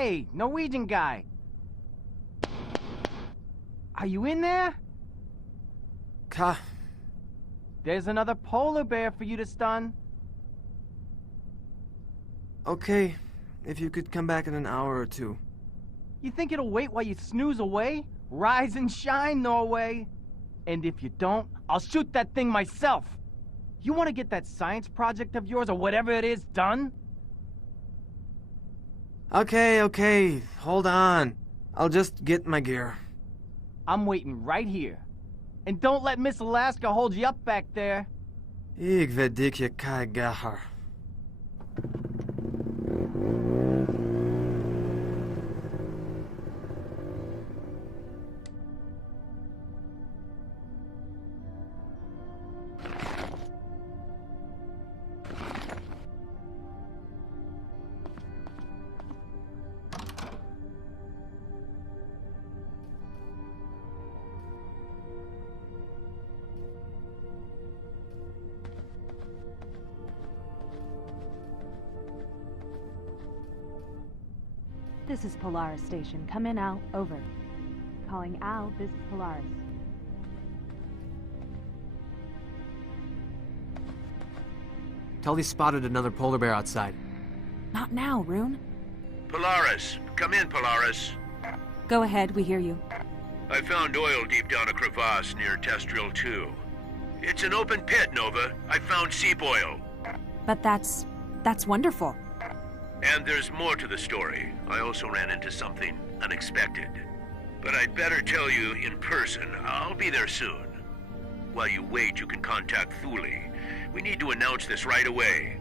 Hey, Norwegian guy. Are you in there? There's another polar bear for you to stun. Okay, if you could come back in an hour or two. You think it'll wait while you snooze away? Rise and shine, Norway. And if you don't, I'll shoot that thing myself. You want to get that science project of yours or whatever it is done? Okay, hold on. I'll just get my gear. I'm waiting right here. And don't let Miss Alaska hold you up back there. Ik weet dik je keigaar. This is Polaris Station. Come in, Al. Over. Calling Al. This is Polaris. Tully spotted another polar bear outside. Not now, Rune. Polaris. Come in, Polaris. Go ahead, we hear you. I found oil deep down a crevasse near Testril 2. It's an open pit, Nova. I found seep oil. But that's wonderful. And there's more to the story. I also ran into something unexpected. But I'd better tell you in person. I'll be there soon. While you wait, you can contact Thule. We need to announce this right away.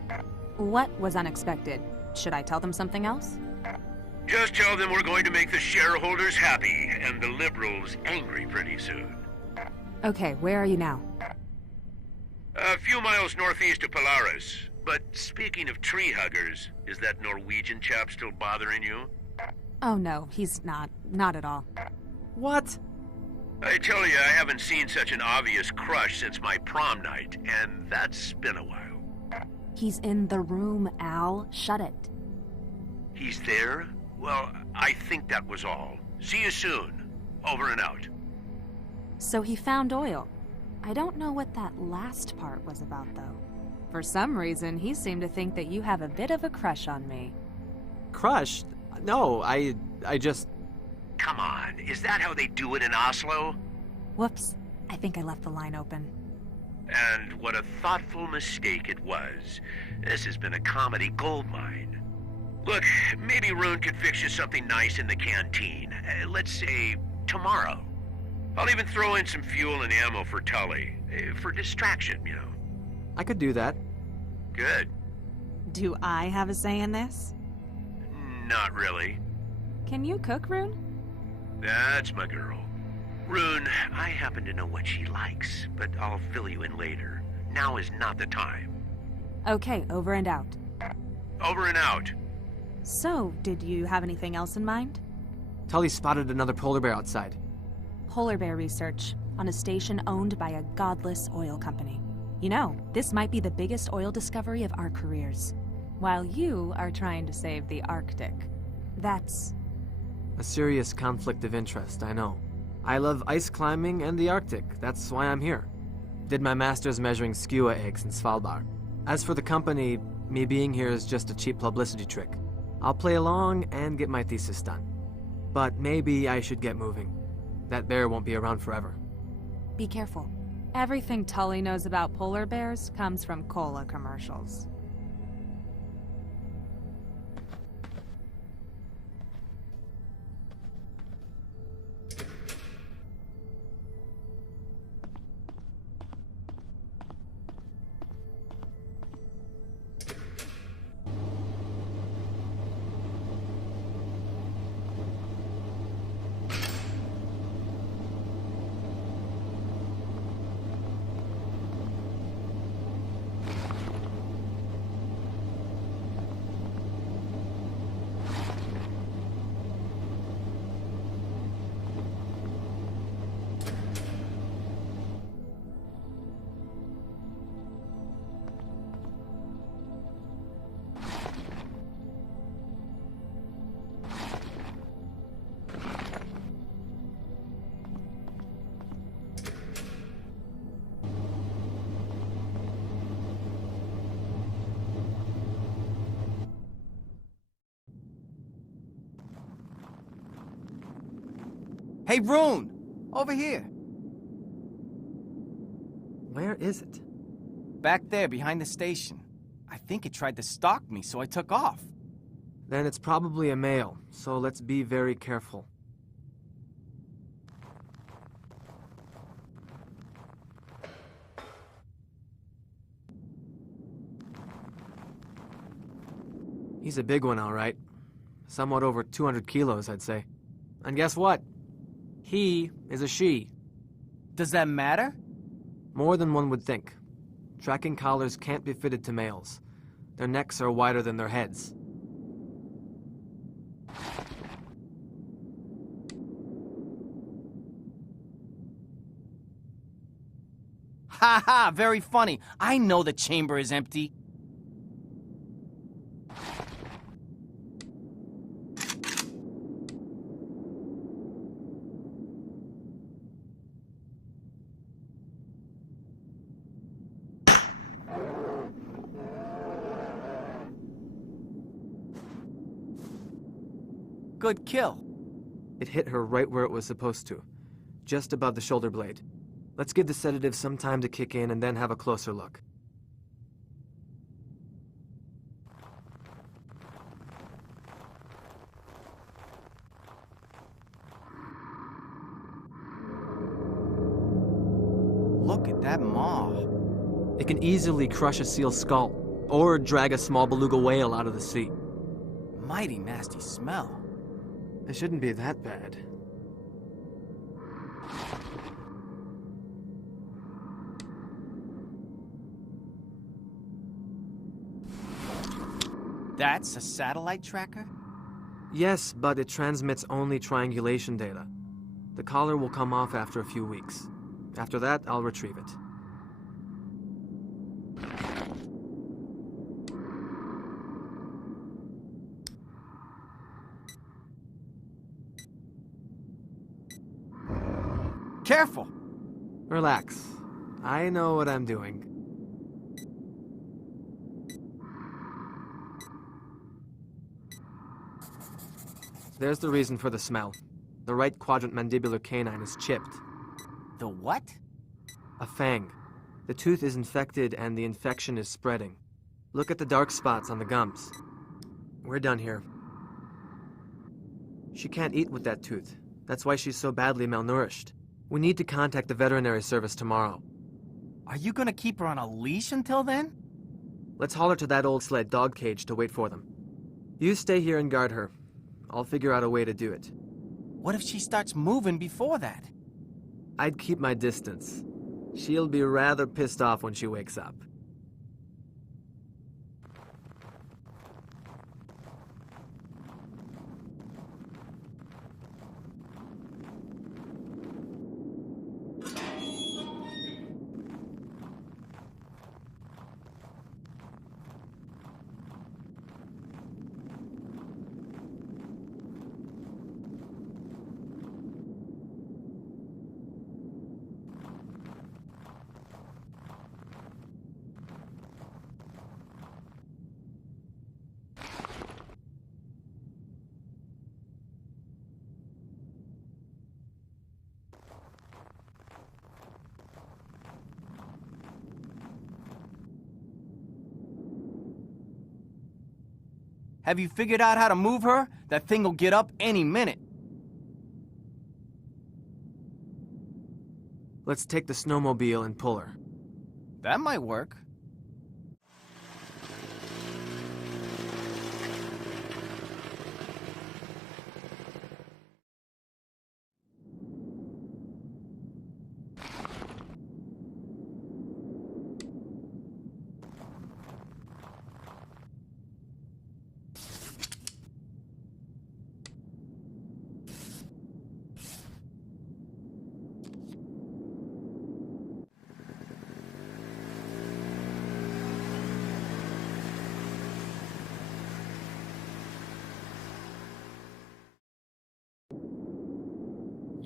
What was unexpected? Should I tell them something else? Just tell them we're going to make the shareholders happy and the liberals angry pretty soon. Okay, where are you now? A few miles northeast of Polaris. But speaking of tree huggers, is that Norwegian chap still bothering you? Oh no, he's not. Not at all. What? I tell you, I haven't seen such an obvious crush since my prom night, and that's been a while. He's in the room, Al. Shut it. He's there? Well, I think that was all. See you soon. Over and out. So he found oil. I don't know what that last part was about, though. For some reason, he seemed to think that you have a bit of a crush on me. Crush? No, I just... Come on, is that how they do it in Oslo? Whoops. I think I left the line open. And what a thoughtful mistake it was. This has been a comedy goldmine. Look, maybe Rune could fix you something nice in the canteen. Let's say tomorrow. I'll even throw in some fuel and ammo for Tully. For distraction, you know. I could do that. Good. Do I have a say in this? Not really. Can you cook, Rune? That's my girl. Rune, I happen to know what she likes, but I'll fill you in later. Now is not the time. Okay, over and out. Over and out. So, did you have anything else in mind? Tully spotted another polar bear outside. Polar bear research on a station owned by a godless oil company. You know, this might be the biggest oil discovery of our careers. While you are trying to save the Arctic. That's... A serious conflict of interest, I know. I love ice climbing and the Arctic. That's why I'm here. Did my master's measuring skua eggs in Svalbard. As for the company, me being here is just a cheap publicity trick. I'll play along and get my thesis done. But maybe I should get moving. That bear won't be around forever. Be careful. Everything Tully knows about polar bears comes from cola commercials. Hey, Rune! Over here. Where is it? Back there, behind the station. I think it tried to stalk me, so I took off. Then it's probably a male, so let's be very careful. He's a big one, all right. Somewhat over 200 kilos, I'd say. And guess what? He is a she. Does that matter? More than one would think. Tracking collars can't be fitted to males. Their necks are wider than their heads. Ha ha, very funny. I know the chamber is empty. Good kill. It hit her right where it was supposed to, just above the shoulder blade. Let's give the sedative some time to kick in and then have a closer look. Look at that maw. It can easily crush a seal's skull, or drag a small beluga whale out of the sea. Mighty nasty smell. It shouldn't be that bad. That's a satellite tracker? Yes, but it transmits only triangulation data. The collar will come off after a few weeks. After that, I'll retrieve it. Careful! Relax. I know what I'm doing. There's the reason for the smell. The right quadrant mandibular canine is chipped. The what? A fang. The tooth is infected and the infection is spreading. Look at the dark spots on the gums. We're done here. She can't eat with that tooth. That's why she's so badly malnourished. We need to contact the veterinary service tomorrow. Are you gonna keep her on a leash until then? Let's haul her to that old sled dog cage to wait for them. You stay here and guard her. I'll figure out a way to do it. What if she starts moving before that? I'd keep my distance. She'll be rather pissed off when she wakes up. Have you figured out how to move her? That thing will get up any minute. Let's take the snowmobile and pull her. That might work.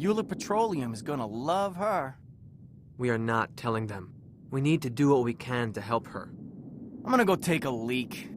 Euler Petroleum is gonna love her. We are not telling them. We need to do what we can to help her. I'm gonna go take a leak.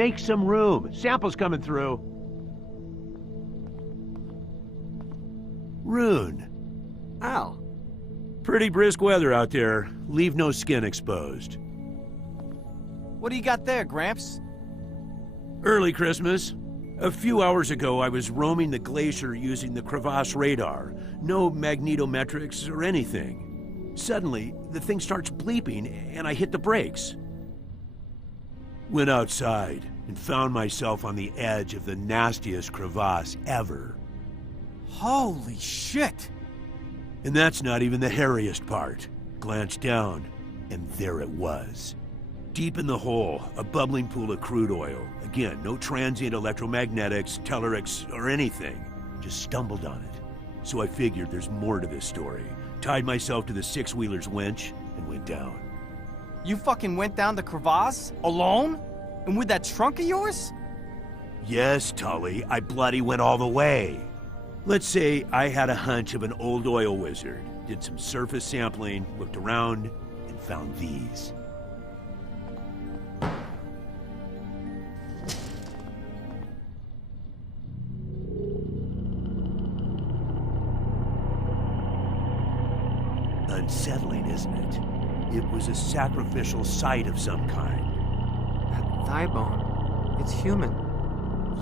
Make some room. Samples coming through. Rune. Al. Pretty brisk weather out there. Leave no skin exposed. What do you got there, Gramps? Early Christmas. A few hours ago, I was roaming the glacier using the crevasse radar. No magnetometrics or anything. Suddenly, the thing starts bleeping, and I hit the brakes. Went outside and found myself on the edge of the nastiest crevasse ever. Holy shit! And that's not even the hairiest part. Glanced down, and there it was. Deep in the hole, a bubbling pool of crude oil. Again, no transient electromagnetics, tellurics, or anything. Just stumbled on it. So I figured there's more to this story. Tied myself to the six-wheeler's winch and went down. You fucking went down the crevasse? Alone? And with that trunk of yours? Yes, Tully, I bloody went all the way. Let's say I had a hunch of an old oil wizard, did some surface sampling, looked around, and found these. Unsettling, isn't it? It was a sacrificial site of some kind. That thigh bone. It's human.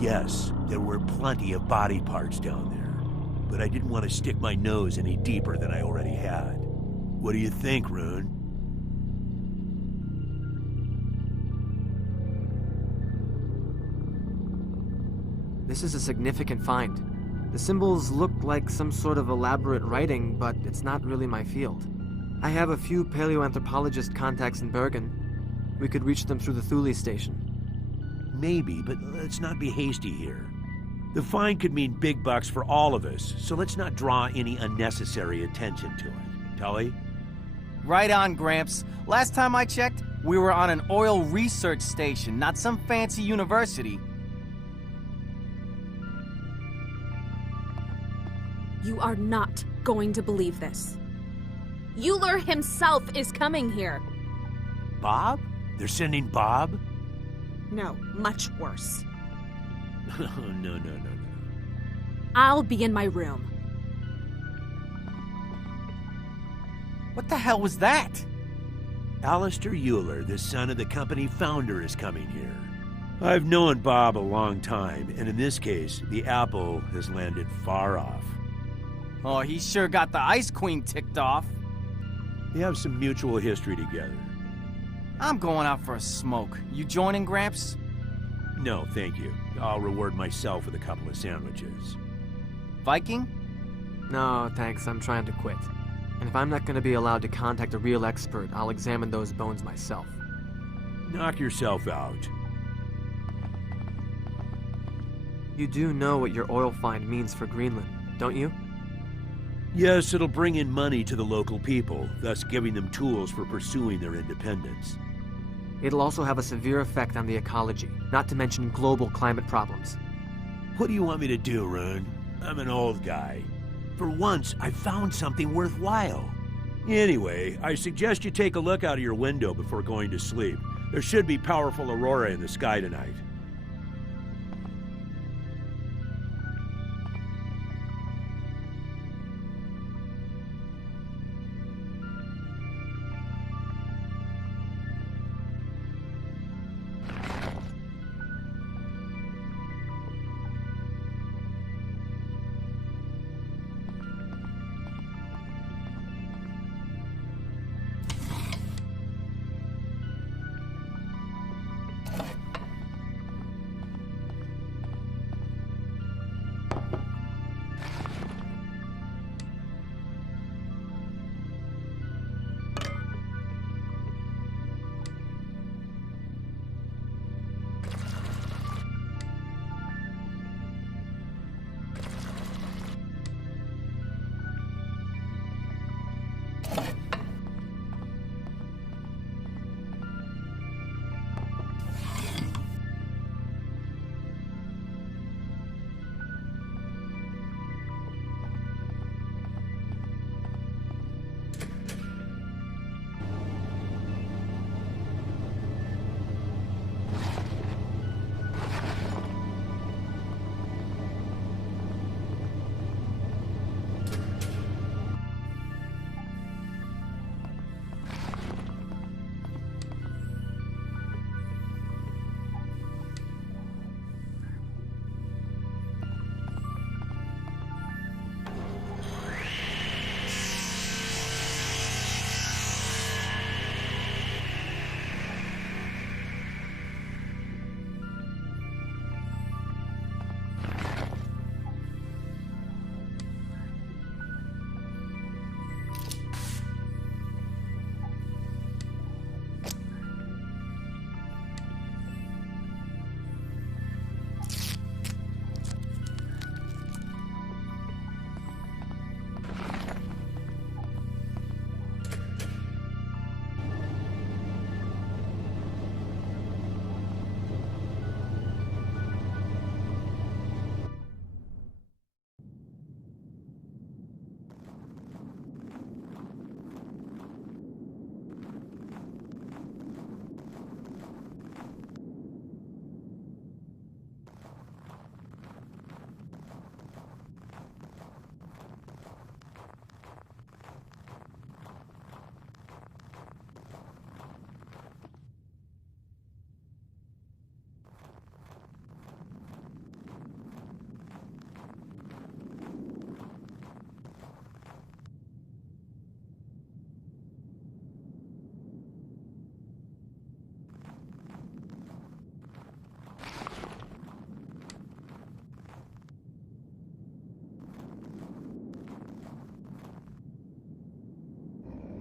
Yes, there were plenty of body parts down there, but I didn't want to stick my nose any deeper than I already had. What do you think, Rune? This is a significant find. The symbols look like some sort of elaborate writing, but it's not really my field. I have a few paleoanthropologist contacts in Bergen. We could reach them through the Thule station. Maybe, but let's not be hasty here. The find could mean big bucks for all of us, so let's not draw any unnecessary attention to it. Tully? Right on, Gramps. Last time I checked, we were on an oil research station, not some fancy university. You are not going to believe this. Euler himself is coming here. Bob? They're sending Bob? No, much worse. No. I'll be in my room. What the hell was that? Alistair Euler, the son of the company founder, is coming here. I've known Bob a long time, and in this case, the apple has landed far off. Oh, he sure got the Ice Queen ticked off. They have some mutual history together. I'm going out for a smoke. You joining, Gramps? No, thank you. I'll reward myself with a couple of sandwiches. Viking? No, thanks, I'm trying to quit. And if I'm not going to be allowed to contact a real expert, I'll examine those bones myself. Knock yourself out. You do know what your oil find means for Greenland, don't you? Yes, it'll bring in money to the local people, thus giving them tools for pursuing their independence. It'll also have a severe effect on the ecology, not to mention global climate problems. What do you want me to do, Rune? I'm an old guy. For once, I found something worthwhile. Anyway, I suggest you take a look out of your window before going to sleep. There should be powerful aurora in the sky tonight.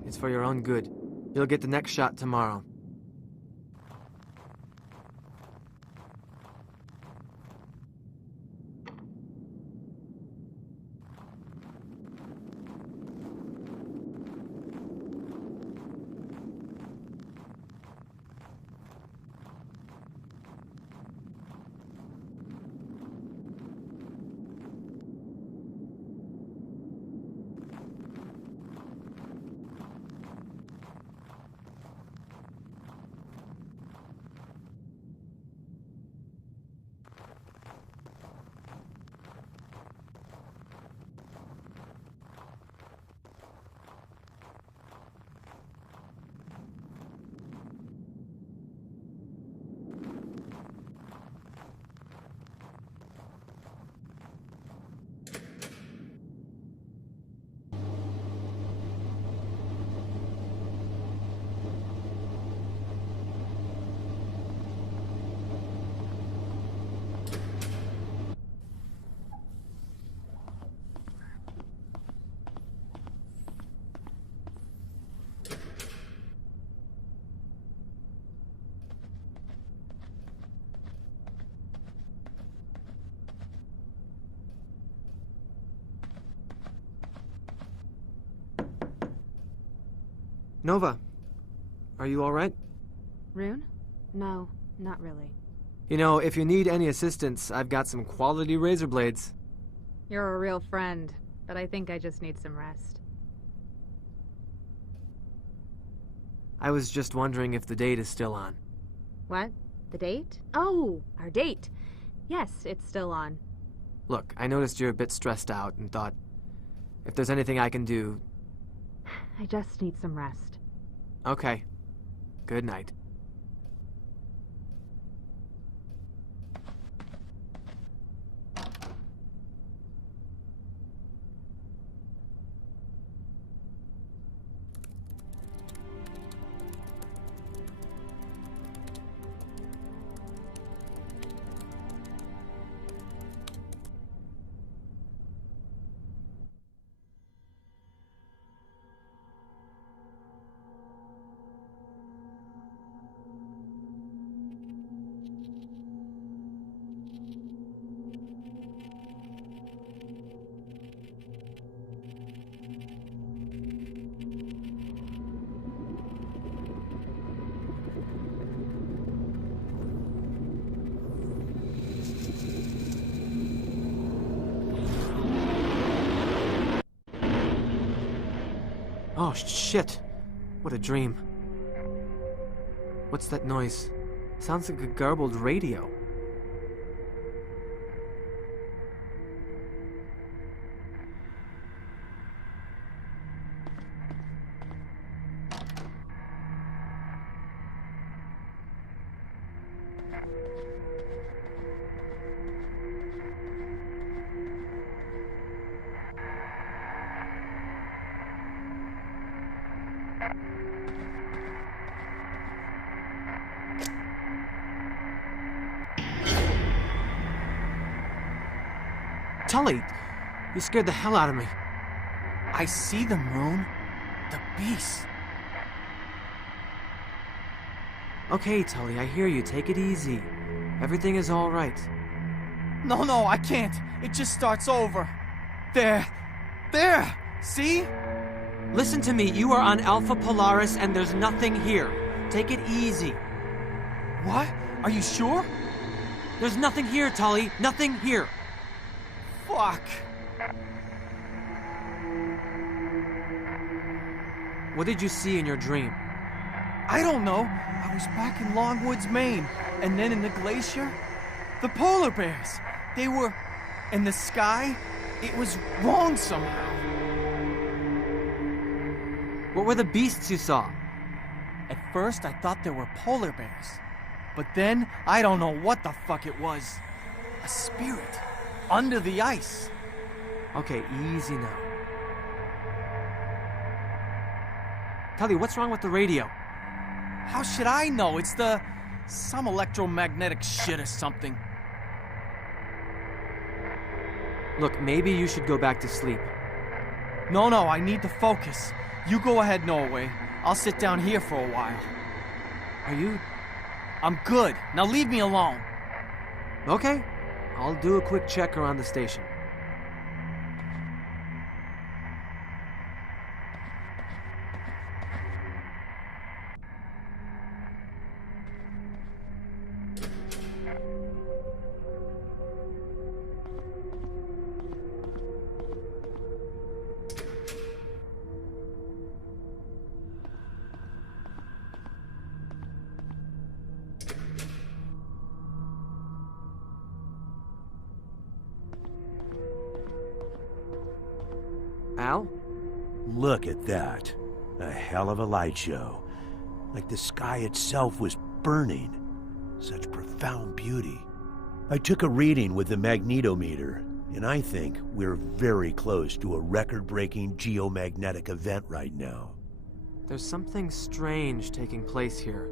It's for your own good. You'll get the next shot tomorrow. Nova, are you all right? Rune? No, not really. You know, if you need any assistance, I've got some quality razor blades. You're a real friend, but I think I just need some rest. I was just wondering if the date is still on. What? The date? Oh, our date. Yes, it's still on. Look, I noticed you're a bit stressed out and thought, if there's anything I can do... I just need some rest. Okay. Good night. Oh, shit. What a dream. What's that noise? Sounds like a garbled radio. Tully, you scared the hell out of me. I see them, Rune. The beast. Okay, Tully, I hear you. Take it easy. Everything is all right. No, I can't. It just starts over. There. See? Listen to me. You are on Alpha Polaris and there's nothing here. Take it easy. What? Are you sure? There's nothing here, Tully. Nothing here. Fuck. What did you see in your dream? I don't know. I was back in Longwoods, Maine. And then in the glacier, the polar bears. They were in the sky. It was wrong somehow. What were the beasts you saw? At first, I thought they were polar bears. But then, I don't know what the fuck it was. A spirit. Under the ice. Okay, easy now. Tully, what's wrong with the radio? How should I know? It's some electromagnetic shit or something. Look, maybe you should go back to sleep. No, I need to focus. You go ahead, Norway. I'll sit down here for a while. Are you... I'm good. Now leave me alone. Okay. I'll do a quick check around the station. Al? Look at that. A hell of a light show. Like the sky itself was burning. Such profound beauty. I took a reading with the magnetometer, and I think we're very close to a record-breaking geomagnetic event right now. There's something strange taking place here.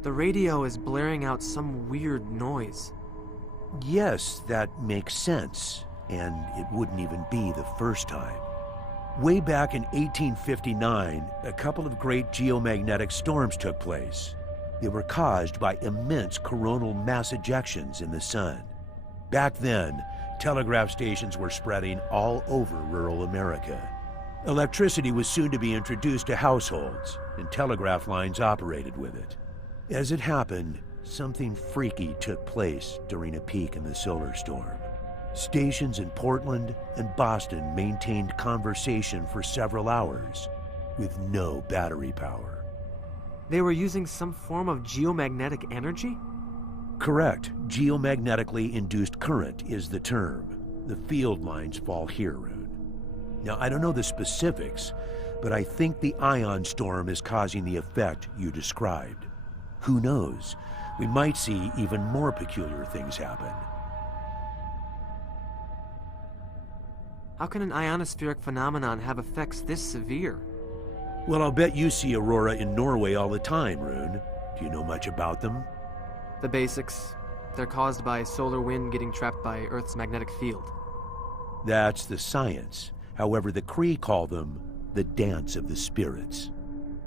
The radio is blaring out some weird noise. Yes, that makes sense. And it wouldn't even be the first time. Way back in 1859, a couple of great geomagnetic storms took place. They were caused by immense coronal mass ejections in the sun. Back then, telegraph stations were spreading all over rural America. Electricity was soon to be introduced to households, and telegraph lines operated with it. As it happened, something freaky took place during a peak in the solar storm. Stations in Portland and Boston maintained conversation for several hours with no battery power. They were using some form of geomagnetic energy? Correct. Geomagnetically induced current is the term. The field lines fall here, Rune. Now, I don't know the specifics, but I think the ion storm is causing the effect you described. Who knows? We might see even more peculiar things happen. How can an ionospheric phenomenon have effects this severe? Well, I'll bet you see aurora in Norway all the time, Rune. Do you know much about them? The basics. They're caused by solar wind getting trapped by Earth's magnetic field. That's the science. However, the Cree call them the dance of the spirits.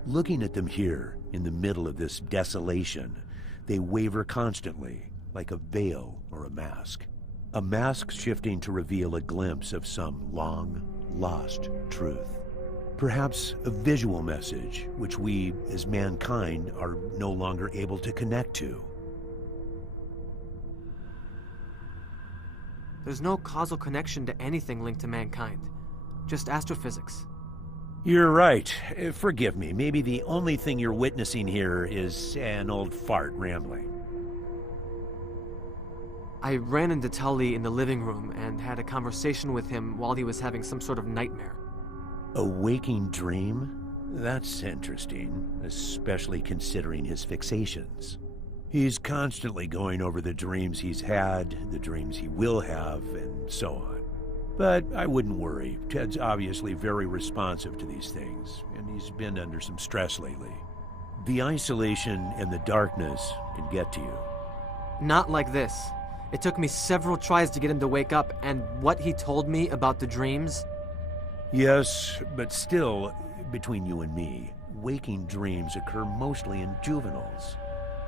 Looking at them here, in the middle of this desolation, they waver constantly, like a veil or a mask. A mask shifting to reveal a glimpse of some long, lost truth. Perhaps a visual message which we, as mankind, are no longer able to connect to. There's no causal connection to anything linked to mankind. Just astrophysics. You're right. Forgive me. Maybe the only thing you're witnessing here is an old fart rambling. I ran into Tully in the living room and had a conversation with him while he was having some sort of nightmare. A waking dream? That's interesting, especially considering his fixations. He's constantly going over the dreams he's had, the dreams he will have, and so on. But I wouldn't worry. Ted's obviously very responsive to these things, and he's been under some stress lately. The isolation and the darkness can get to you. Not like this. It took me several tries to get him to wake up, and what he told me about the dreams... Yes, but still, between you and me, waking dreams occur mostly in juveniles.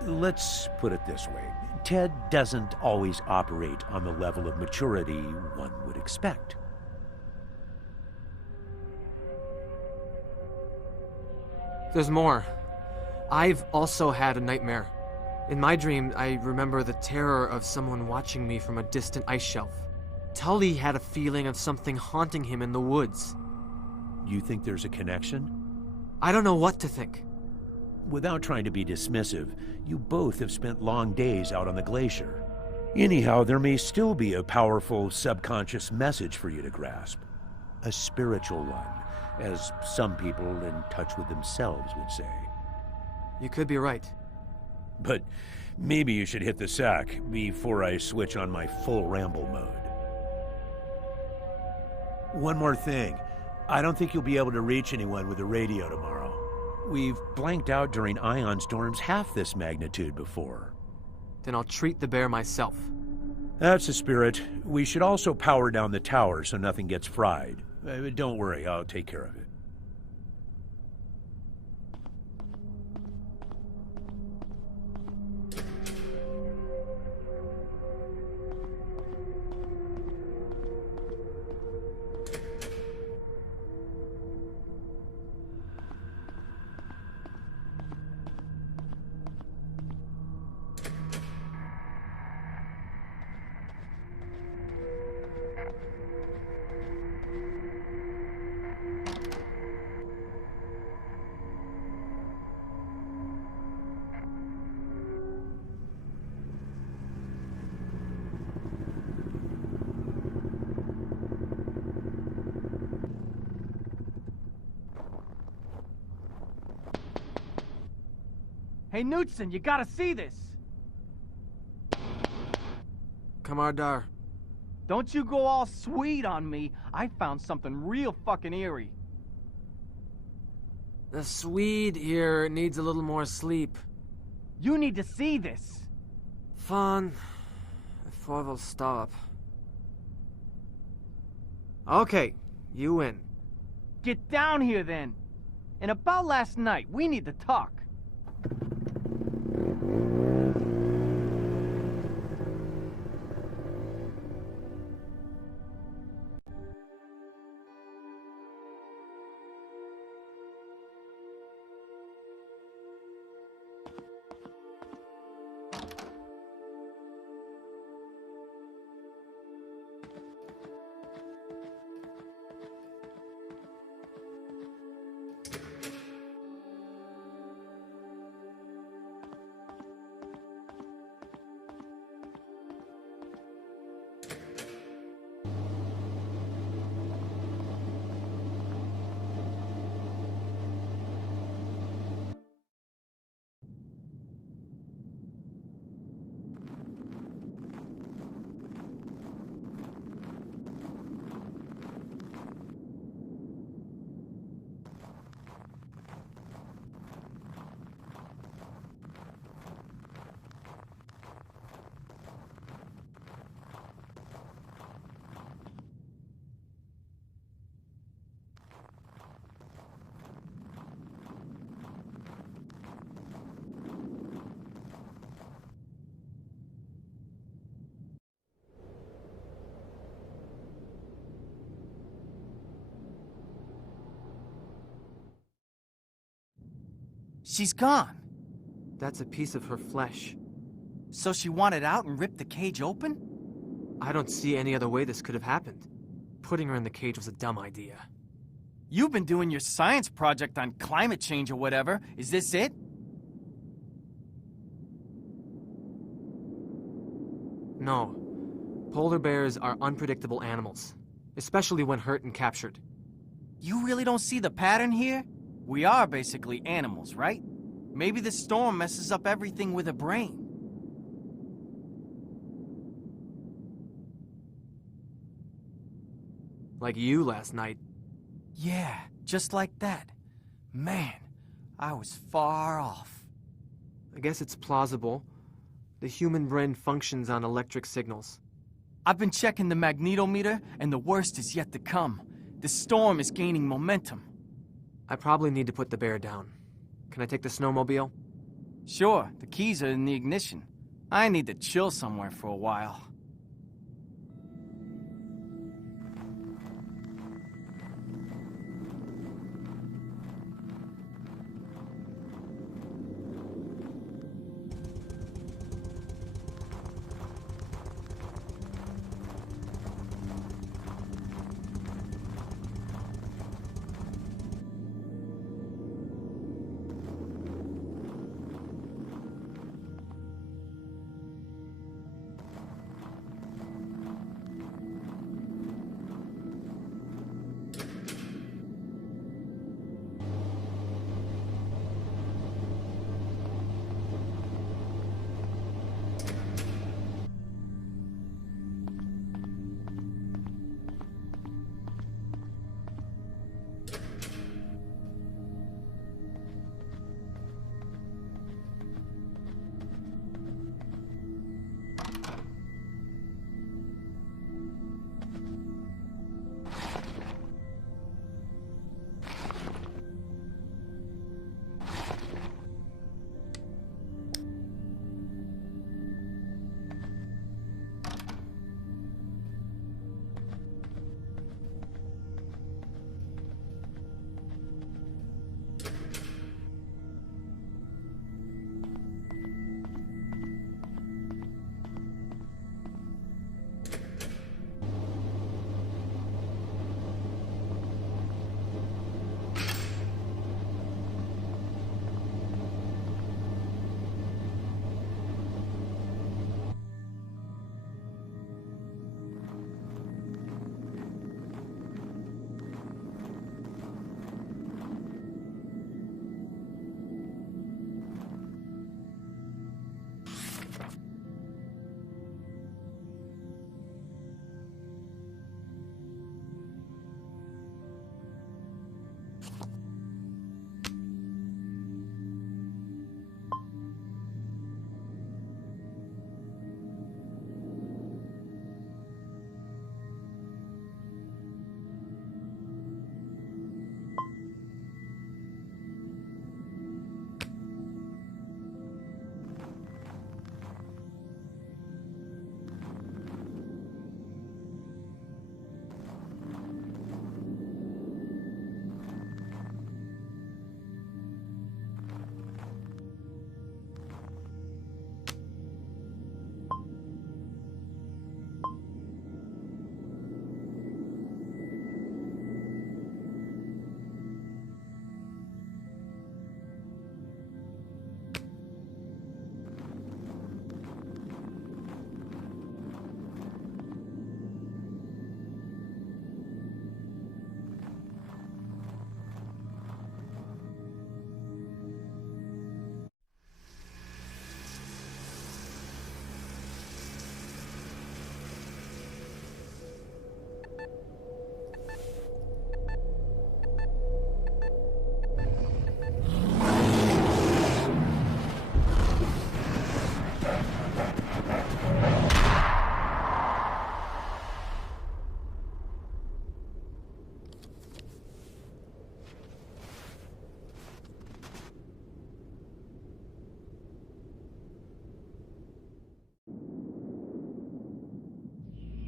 Let's put it this way. Ted doesn't always operate on the level of maturity one would expect. There's more. I've also had a nightmare. In my dream, I remember the terror of someone watching me from a distant ice shelf. Tully had a feeling of something haunting him in the woods. You think there's a connection? I don't know what to think. Without trying to be dismissive, you both have spent long days out on the glacier. Anyhow, there may still be a powerful subconscious message for you to grasp. A spiritual one, as some people in touch with themselves would say. You could be right. But maybe you should hit the sack before I switch on my full ramble mode. One more thing. I don't think you'll be able to reach anyone with the radio tomorrow. We've blanked out during ion storms half this magnitude before. Then I'll treat the bear myself. That's the spirit. We should also power down the tower so nothing gets fried. Don't worry, I'll take care of it. Hey, Knudsen, you gotta see this! Kamardar. Don't you go all sweet on me. I found something real fucking eerie. The Swede here needs a little more sleep. You need to see this. Fun. Before we'll stop. Okay, you win. Get down here, then. And about last night, we need to talk. She's gone. That's a piece of her flesh. So she wanted out and ripped the cage open? I don't see any other way this could have happened. Putting her in the cage was a dumb idea. You've been doing your science project on climate change or whatever. Is this it? No. Polar bears are unpredictable animals, especially when hurt and captured. You really don't see the pattern here? We are basically animals, right? Maybe the storm messes up everything with a brain. Like you last night. Yeah, just like that. Man, I was far off. I guess it's plausible. The human brain functions on electric signals. I've been checking the magnetometer, and the worst is yet to come. The storm is gaining momentum. I probably need to put the bear down. Can I take the snowmobile? Sure, the keys are in the ignition. I need to chill somewhere for a while.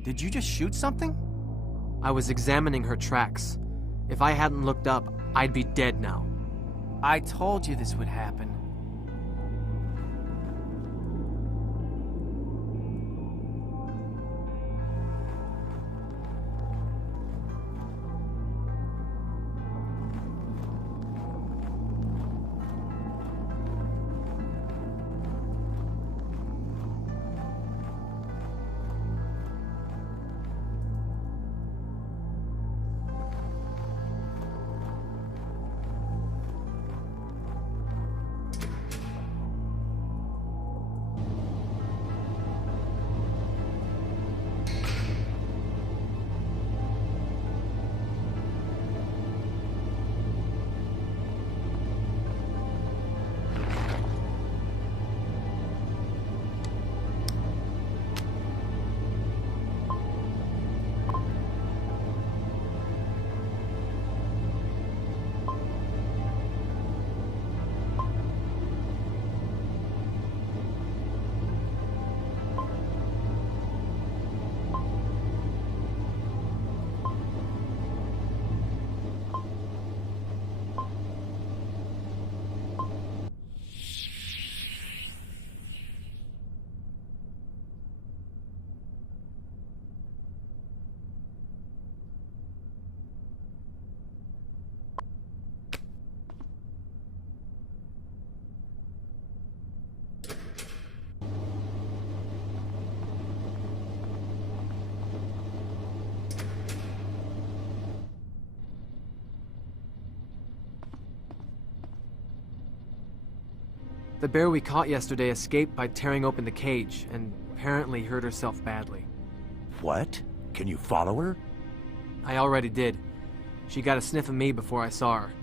Did you just shoot something? I was examining her tracks. If I hadn't looked up, I'd be dead now. I told you this would happen. The bear we caught yesterday escaped by tearing open the cage, and apparently hurt herself badly. What? Can you follow her? I already did. She got a sniff of me before I saw her.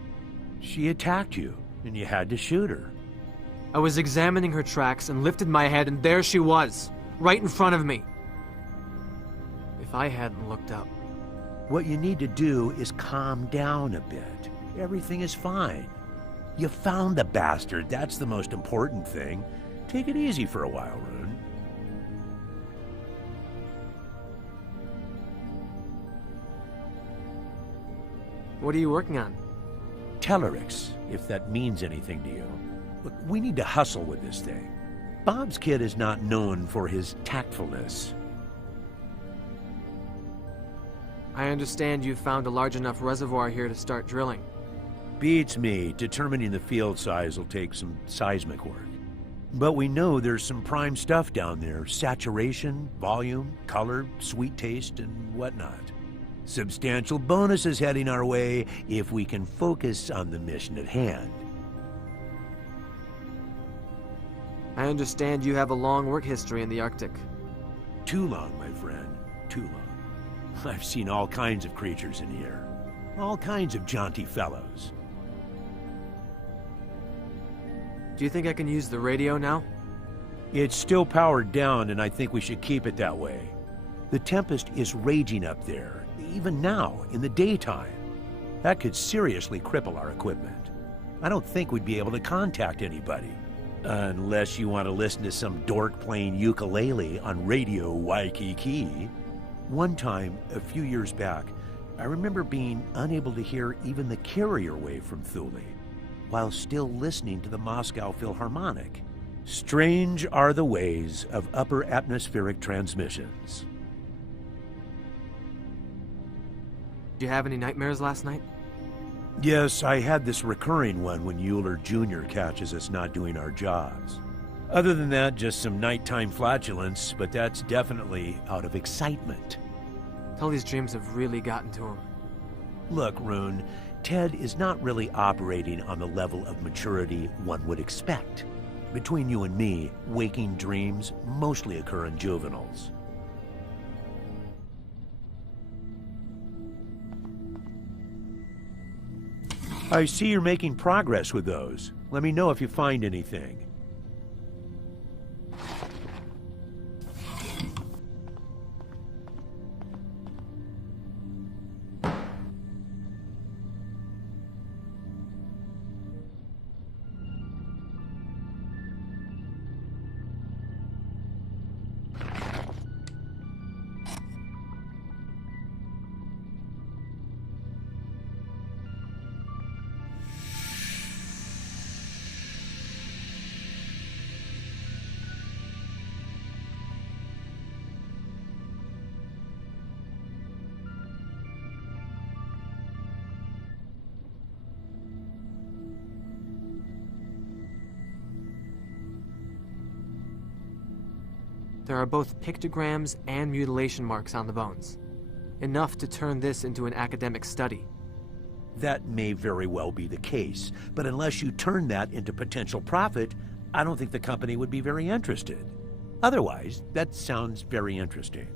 She attacked you, and you had to shoot her. I was examining her tracks and lifted my head, and there she was, right in front of me. If I hadn't looked up. What you need to do is calm down a bit. Everything is fine. You found the bastard. That's the most important thing. Take it easy for a while, Rune. What are you working on? Telerix, if that means anything to you. Look, we need to hustle with this thing. Bob's kid is not known for his tactfulness. I understand you've found a large enough reservoir here to start drilling. Beats me. Determining the field size will take some seismic work. But we know there's some prime stuff down there. Saturation, volume, color, sweet taste, and whatnot. Substantial bonuses heading our way if we can focus on the mission at hand. I understand you have a long work history in the Arctic. Too long, my friend. Too long. I've seen all kinds of creatures in here. All kinds of jaunty fellows. Do you think I can use the radio now? It's still powered down, and I think we should keep it that way. The Tempest is raging up there, even now, in the daytime. That could seriously cripple our equipment. I don't think we'd be able to contact anybody. Unless you want to listen to some dork playing ukulele on Radio Waikiki. One time, a few years back, I remember being unable to hear even the carrier wave from Thule, while still listening to the Moscow Philharmonic. Strange are the ways of upper atmospheric transmissions. Did you have any nightmares last night? Yes, I had this recurring one when Euler Jr. catches us not doing our jobs. Other than that, just some nighttime flatulence, but that's definitely out of excitement. Tell these dreams have really gotten to him. Look, Rune, Ted is not really operating on the level of maturity one would expect. Between you and me, waking dreams mostly occur in juveniles. I see you're making progress with those. Let me know if you find anything. There are both pictograms and mutilation marks on the bones. Enough to turn this into an academic study. That may very well be the case, but unless you turn that into potential profit, I don't think the company would be very interested. Otherwise, that sounds very interesting.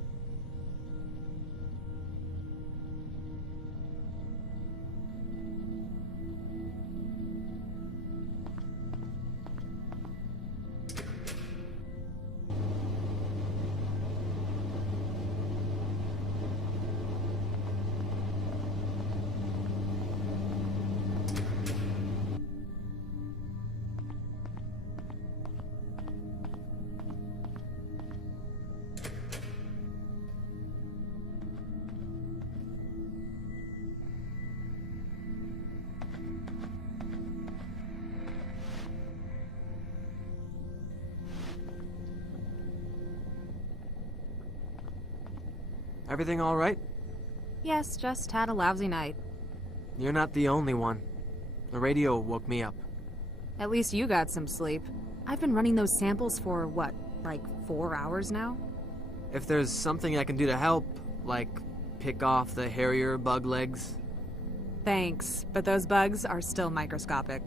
Everything all right? Yes, just had a lousy night. You're not the only one. The radio woke me up. At least you got some sleep. I've been running those samples for, what, like 4 hours now? If there's something I can do to help, like pick off the Harrier bug legs. Thanks, but those bugs are still microscopic.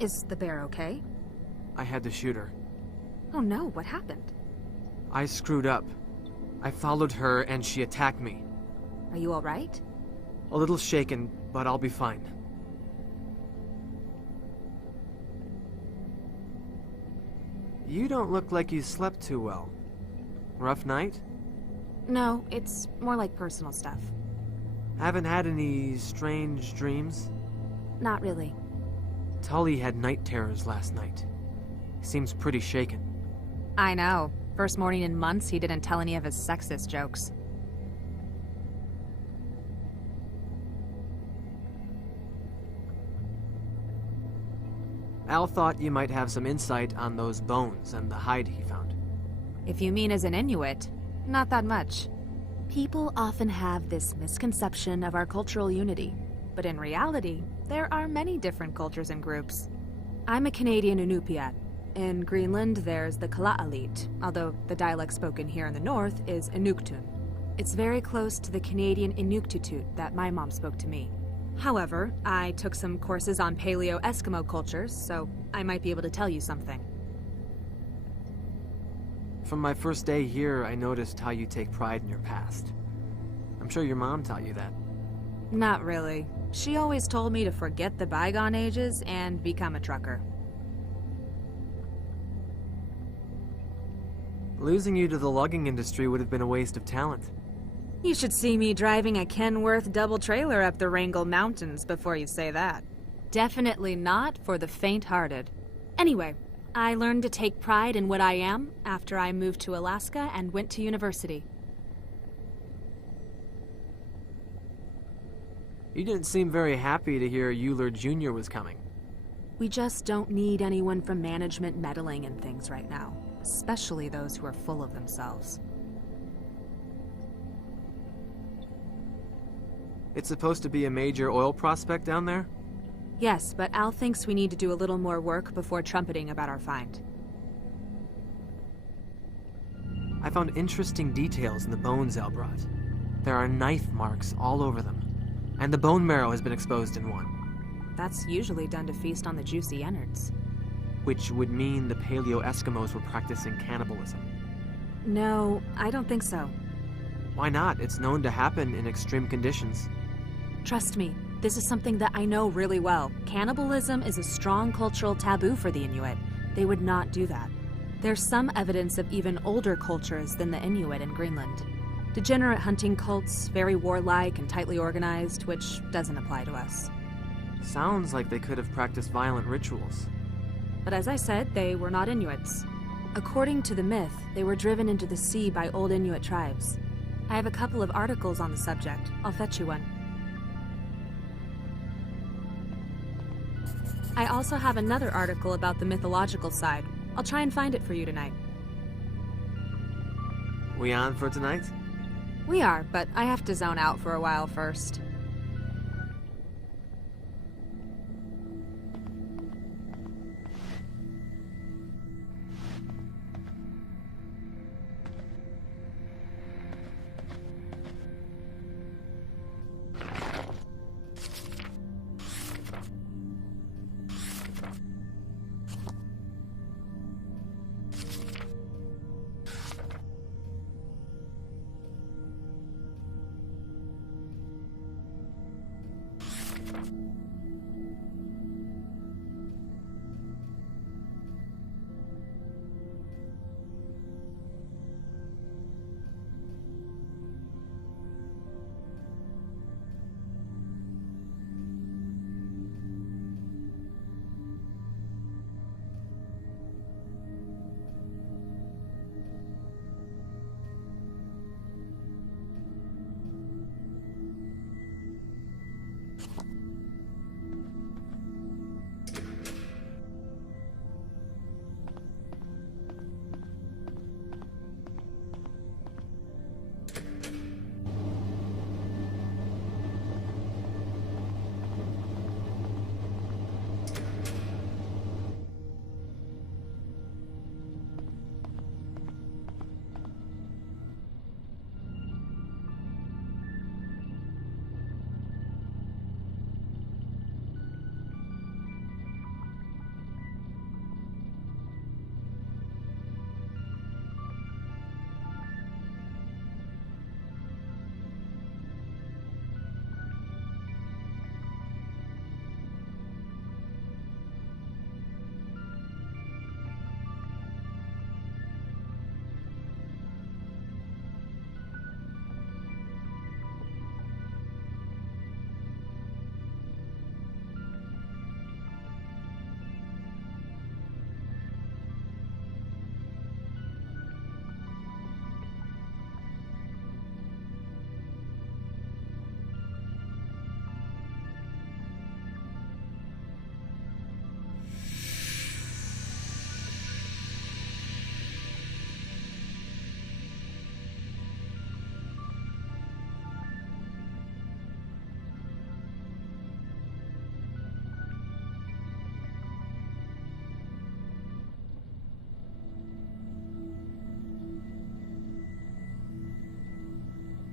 Is the bear okay? I had to shoot her. Oh no, what happened? I screwed up. I followed her and she attacked me. Are you alright? A little shaken, but I'll be fine. You don't look like you slept too well. Rough night? No, it's more like personal stuff. Haven't had any strange dreams? Not really. Tully had night terrors last night. Seems pretty shaken. I know. First morning in months, he didn't tell any of his sexist jokes. Al thought you might have some insight on those bones and the hide he found. If you mean as an Inuit, not that much. People often have this misconception of our cultural unity, but in reality, there are many different cultures and groups. I'm a Canadian Inupiat. In Greenland, there's the Kalaallit, although the dialect spoken here in the north is Inuktun. It's very close to the Canadian Inuktitut that my mom spoke to me. However, I took some courses on Paleo-Eskimo cultures, so I might be able to tell you something. From my first day here, I noticed how you take pride in your past. I'm sure your mom taught you that. Not really. She always told me to forget the bygone ages and become a trucker. Losing you to the logging industry would have been a waste of talent. You should see me driving a Kenworth double trailer up the Wrangell Mountains before you say that. Definitely not for the faint-hearted. Anyway, I learned to take pride in what I am after I moved to Alaska and went to university. You didn't seem very happy to hear Euler Jr. was coming. We just don't need anyone from management meddling in things right now, especially those who are full of themselves. It's supposed to be a major oil prospect down there? Yes, but Al thinks we need to do a little more work before trumpeting about our find. I found interesting details in the bones Al brought. There are knife marks all over them, and the bone marrow has been exposed in one. That's usually done to feast on the juicy innards. Which would mean the Paleo-Eskimos were practicing cannibalism. No, I don't think so. Why not? It's known to happen in extreme conditions. Trust me, this is something that I know really well. Cannibalism is a strong cultural taboo for the Inuit. They would not do that. There's some evidence of even older cultures than the Inuit in Greenland. Degenerate hunting cults, very warlike and tightly organized, which doesn't apply to us. Sounds like they could have practiced violent rituals. But as I said, they were not Inuits. According to the myth, they were driven into the sea by old Inuit tribes. I have a couple of articles on the subject. I'll fetch you one. I also have another article about the mythological side. I'll try and find it for you tonight. We on for tonight? We are, but I have to zone out for a while first.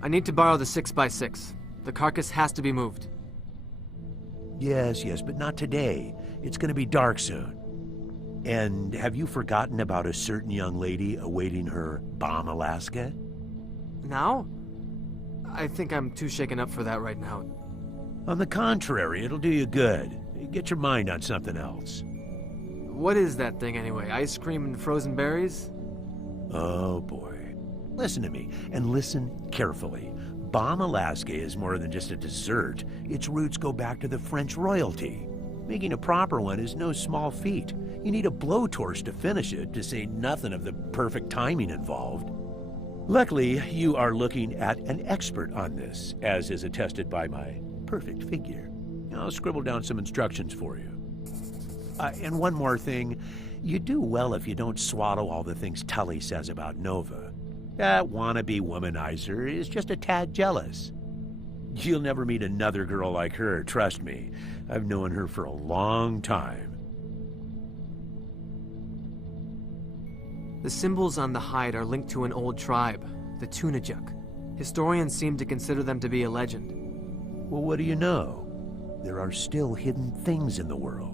I need to borrow the 6x6. The carcass has to be moved. Yes, but not today. It's gonna be dark soon. And have you forgotten about a certain young lady awaiting her bomb Alaska? Now? I think I'm too shaken up for that right now. On the contrary, it'll do you good. Get your mind on something else. What is that thing anyway? Ice cream and frozen berries? Oh boy. Listen to me, and listen carefully. Bomb Alaska is more than just a dessert. Its roots go back to the French royalty. Making a proper one is no small feat. You need a blowtorch to finish it, to say nothing of the perfect timing involved. Luckily, you are looking at an expert on this, as is attested by my perfect figure. I'll scribble down some instructions for you. And one more thing, you do well if you don't swallow all the things Tully says about Nova. That wannabe womanizer is just a tad jealous. You'll never meet another girl like her, trust me. I've known her for a long time. The symbols on the hide are linked to an old tribe, the Tunajuk. Historians seem to consider them to be a legend. Well, what do you know? There are still hidden things in the world.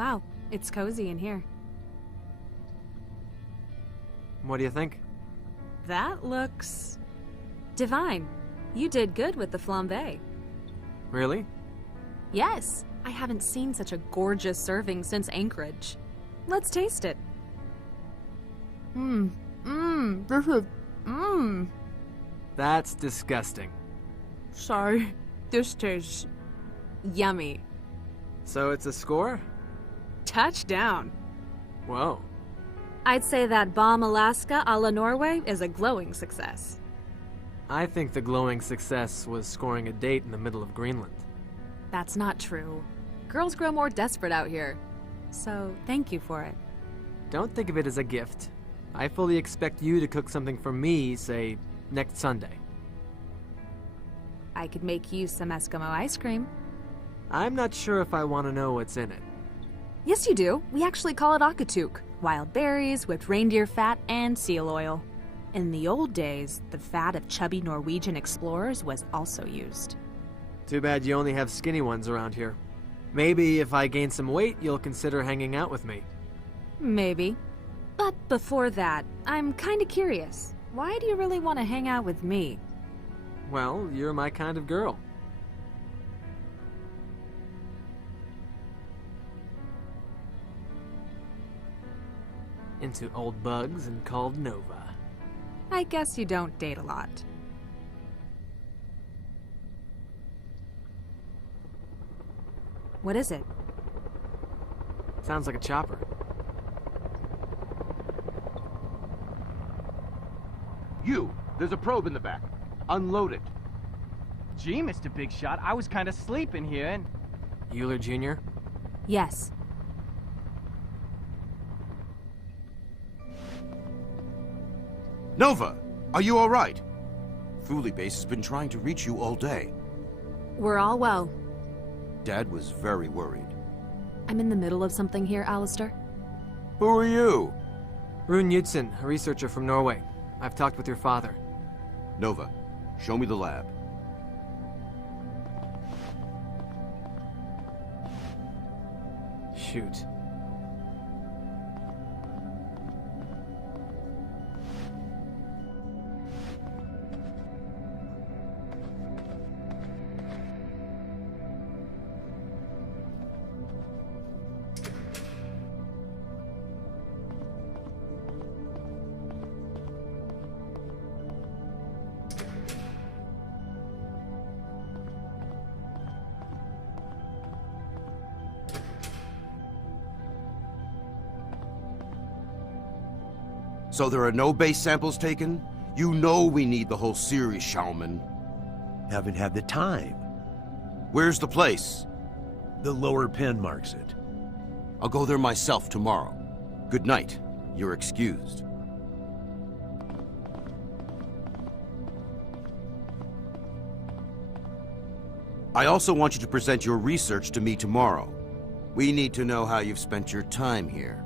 Wow, it's cozy in here. What do you think? That looks... divine. You did good with the flambe. Really? Yes, I haven't seen such a gorgeous serving since Anchorage. Let's taste it. This is... That's disgusting. Sorry, this tastes... yummy. So it's a score? Touchdown. Whoa. I'd say that Bomb Alaska a la Norway is a glowing success. I think the glowing success was scoring a date in the middle of Greenland. That's not true. Girls grow more desperate out here. So, thank you for it. Don't think of it as a gift. I fully expect you to cook something for me, say, next Sunday. I could make you some Eskimo ice cream. I'm not sure if I want to know what's in it. Yes, you do. We actually call it akatuk. Wild berries, whipped reindeer fat, and seal oil. In the old days, the fat of chubby Norwegian explorers was also used. Too bad you only have skinny ones around here. Maybe if I gain some weight, you'll consider hanging out with me. Maybe. But before that, I'm kinda curious. Why do you really want to hang out with me? Well, you're my kind of girl. Into old bugs and called Nova. I guess you don't date a lot. What is it? Sounds like a chopper. You! There's a probe in the back. Unload it. Gee, Mr. Big Shot, I was kind of sleeping here and... Euler Jr.? Yes. Nova, are you all right? Thule Base has been trying to reach you all day. We're all well. Dad was very worried. I'm in the middle of something here, Alistair. Who are you? Rune Knudsen, a researcher from Norway. I've talked with your father. Nova, show me the lab. Shoot. So there are no base samples taken? You know we need the whole series, Shaman. Haven't had the time. Where's the place? The lower pen marks it. I'll go there myself tomorrow. Good night. You're excused. I also want you to present your research to me tomorrow. We need to know how you've spent your time here.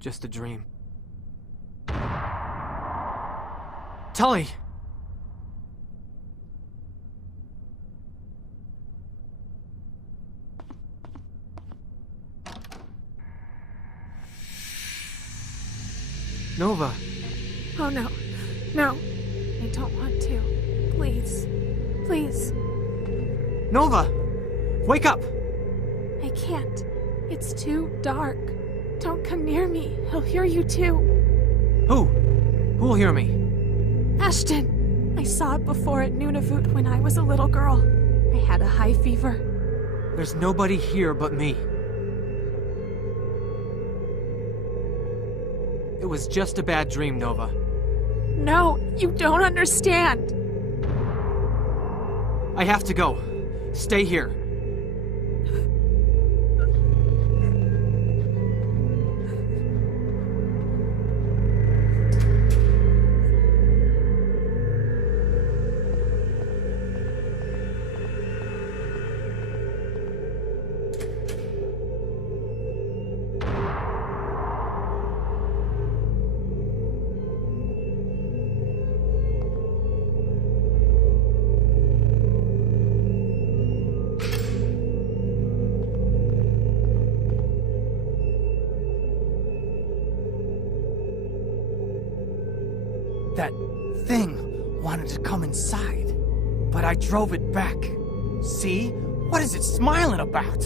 just a dream. Tully! Nova. Oh no. No. I don't want to. Please. Please. Nova! Wake up! I can't. It's too dark. Don't come near me. He'll hear you too. Who? Who'll hear me? Ashton! I saw it before at Nunavut when I was a little girl. I had a high fever. There's nobody here but me. It was just a bad dream, Nova. No, you don't understand. I have to go. Stay here. That thing wanted to come inside, but I drove it back. See? What is it smiling about?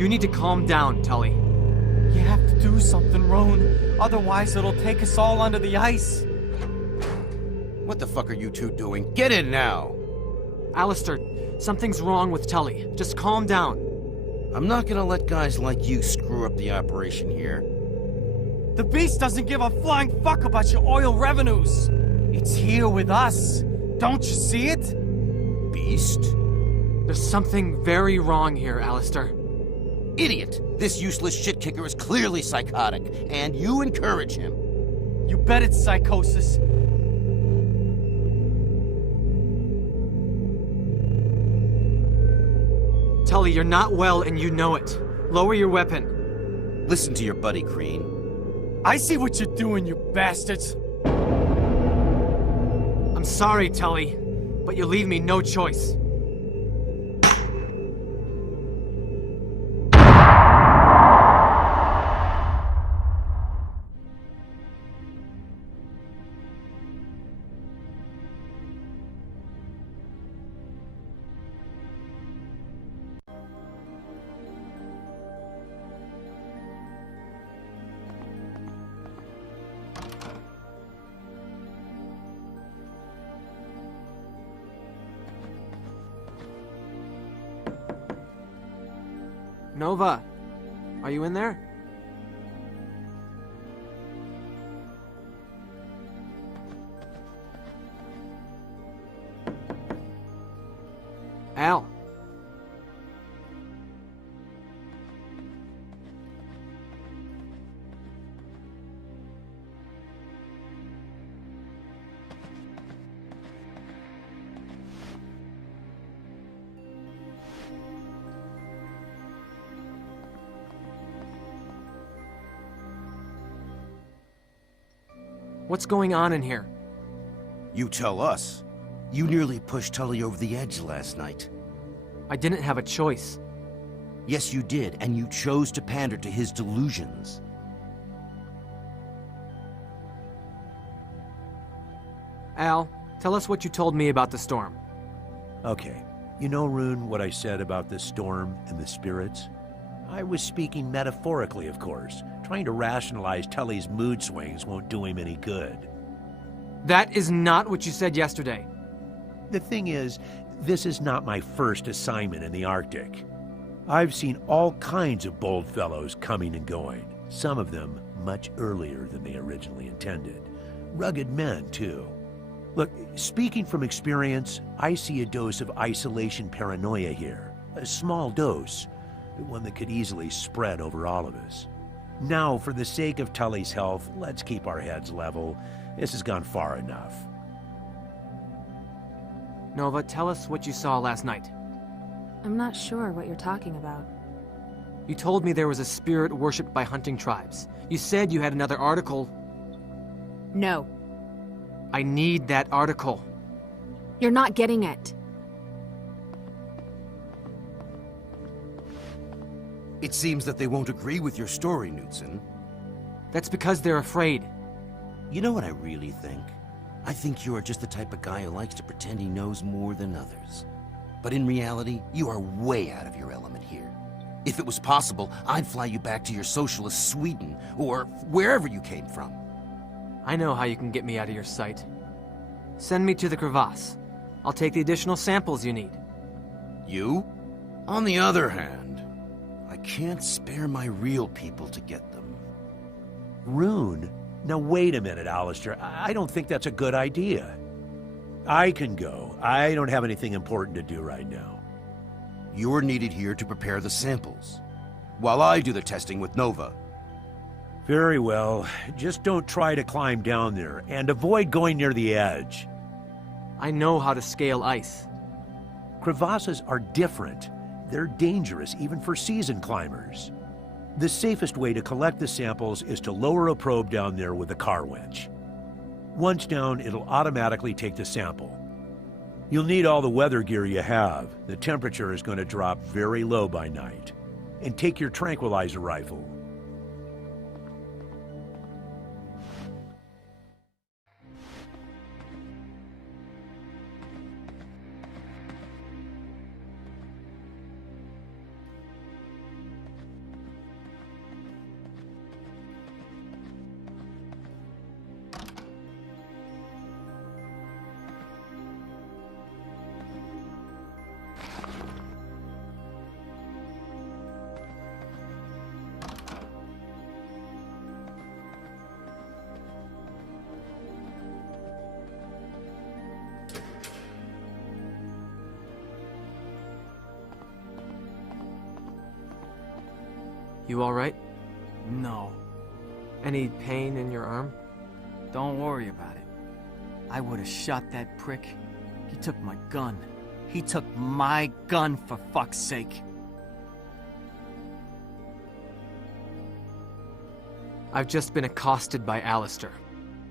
You need to calm down, Tully. You have to do something, Roan. Otherwise, it'll take us all under the ice. What the fuck are you two doing? Get in now! Alistair, something's wrong with Tully. Just calm down. I'm not gonna let guys like you screw up the operation here. The beast doesn't give a flying fuck about your oil revenues. It's here with us. Don't you see it? Beast? There's something very wrong here, Alistair. Idiot! This useless shit kicker is clearly psychotic, and you encourage him. You bet it's psychosis. Tully, you're not well and you know it. Lower your weapon. Listen to your buddy, Crean. I see what you're doing, you bastards. I'm sorry, Tully, but you leave me no choice. Nova, are you in there? Al. What's going on in here? You tell us. You nearly pushed Tully over the edge last night. I didn't have a choice. Yes, you did, and you chose to pander to his delusions. Al, tell us what you told me about the storm. Okay. You know, Rune, what I said about the storm and the spirits? I was speaking metaphorically, of course. Trying to rationalize Tully's mood swings won't do him any good. That is not what you said yesterday. The thing is, this is not my first assignment in the Arctic. I've seen all kinds of bold fellows coming and going, some of them much earlier than they originally intended. Rugged men, too. Look, speaking from experience, I see a dose of isolation paranoia here. A small dose, one that could easily spread over all of us. Now, for the sake of Tully's health, let's keep our heads level. This has gone far enough. Nova, tell us what you saw last night. I'm not sure what you're talking about. You told me there was a spirit worshipped by hunting tribes. You said you had another article. No, I need that article. you're not getting it. It seems that they won't agree with your story, Knudsen. That's because they're afraid. You know what I really think? I think you are just the type of guy who likes to pretend he knows more than others. But in reality, you are way out of your element here. If it was possible, I'd fly you back to your socialist Sweden, or wherever you came from. I know how you can get me out of your sight. Send me to the crevasse. I'll take the additional samples you need. You? On the other hand, I can't spare my real people to get them. Rune? Now wait a minute, Alistair. I don't think that's a good idea. I can go. I don't have anything important to do right now. You're needed here to prepare the samples, while I do the testing with Nova. Very well. Just don't try to climb down there, and avoid going near the edge. I know how to scale ice. Crevasses are different. They're dangerous even for seasoned climbers. The safest way to collect the samples is to lower a probe down there with a car winch. Once down, it'll automatically take the sample. You'll need all the weather gear you have. The temperature is going to drop very low by night. And take your tranquilizer rifle. You alright? No, Any pain in your arm? don't worry about it. I would have shot that prick. He took my gun. He took my gun, for fuck's sake. I've just been accosted by Alistair.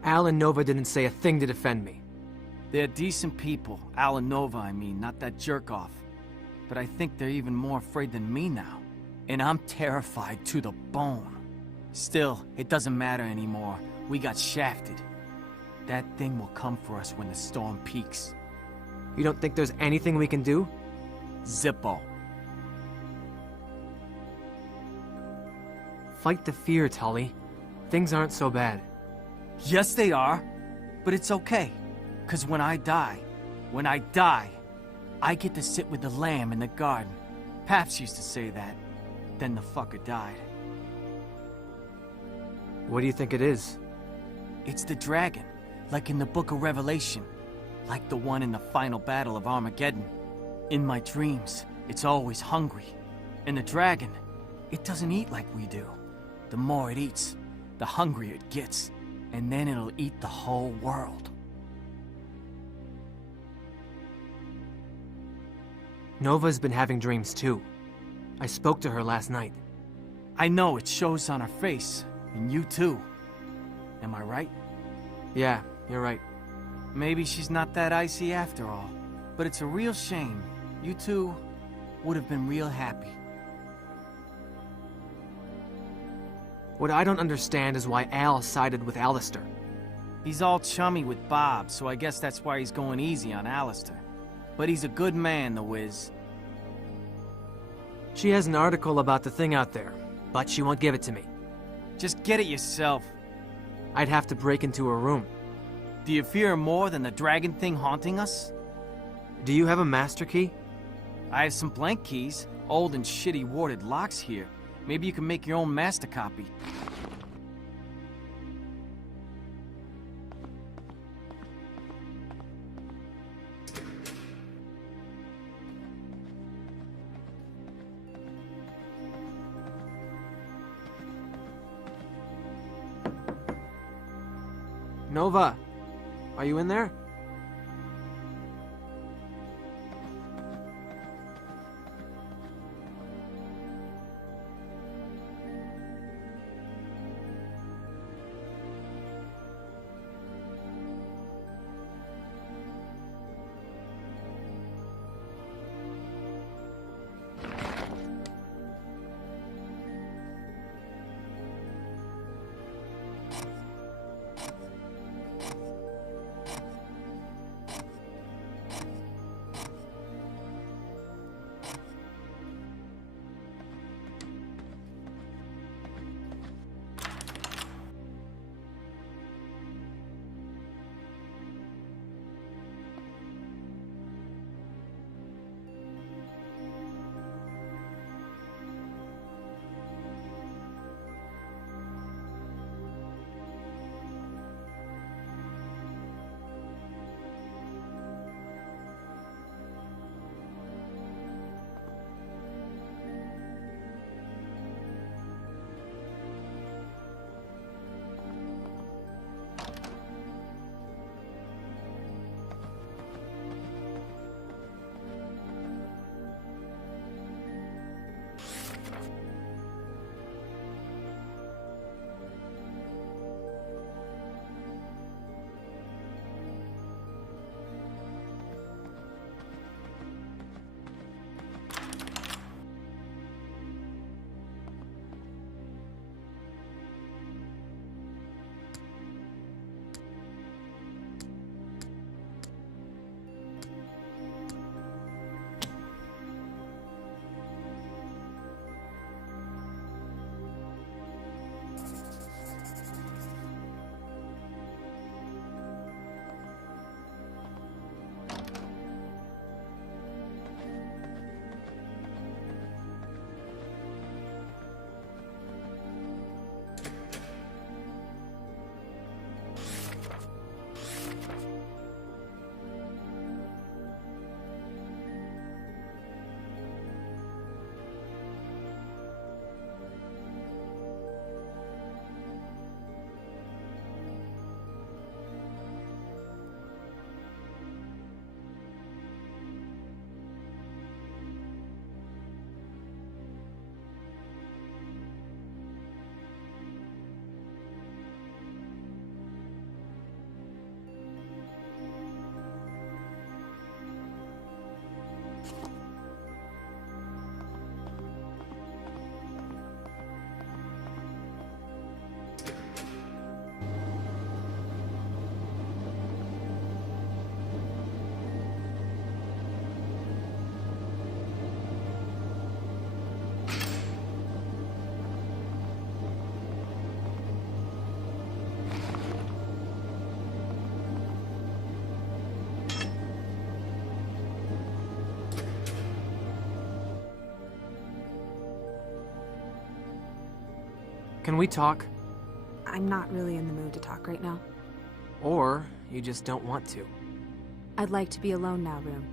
Al and Nova didn't say a thing to defend me. They're decent people. Al and Nova, I mean, not that jerk-off. But I think they're even more afraid than me now. And I'm terrified to the bone. Still, it doesn't matter anymore. We got shafted. That thing will come for us when the storm peaks. You don't think there's anything we can do? Zippo. Fight the fear, Tully. Things aren't so bad. Yes, they are. But it's okay. 'Cause when I die, I get to sit with the lamb in the garden. Paps used to say that. Then the fucker died. What do you think it is? It's the dragon, like in the Book of Revelation. Like the one in the final battle of Armageddon. In my dreams, it's always hungry. And the dragon, it doesn't eat like we do. The more it eats, the hungrier it gets. And then it'll eat the whole world. Nova's been having dreams too. I spoke to her last night. I know it shows on her face, and you too. Am I right? Yeah, you're right. Maybe she's not that icy after all. But it's a real shame. You two would have been real happy. What I don't understand is why Al sided with Alistair. He's all chummy with Bob, so I guess that's why he's going easy on Alistair. But he's a good man, the Wiz. She has an article about the thing out there, but she won't give it to me. Just get it yourself. I'd have to break into her room. Do you fear more than the dragon thing haunting us? Do you have a master key? I have some blank keys, old and shitty warded locks here. Maybe you can make your own master copy. Nova, are you in there? Can we talk? I'm not really in the mood to talk right now. Or you just don't want to? I'd like to be alone now, Rune.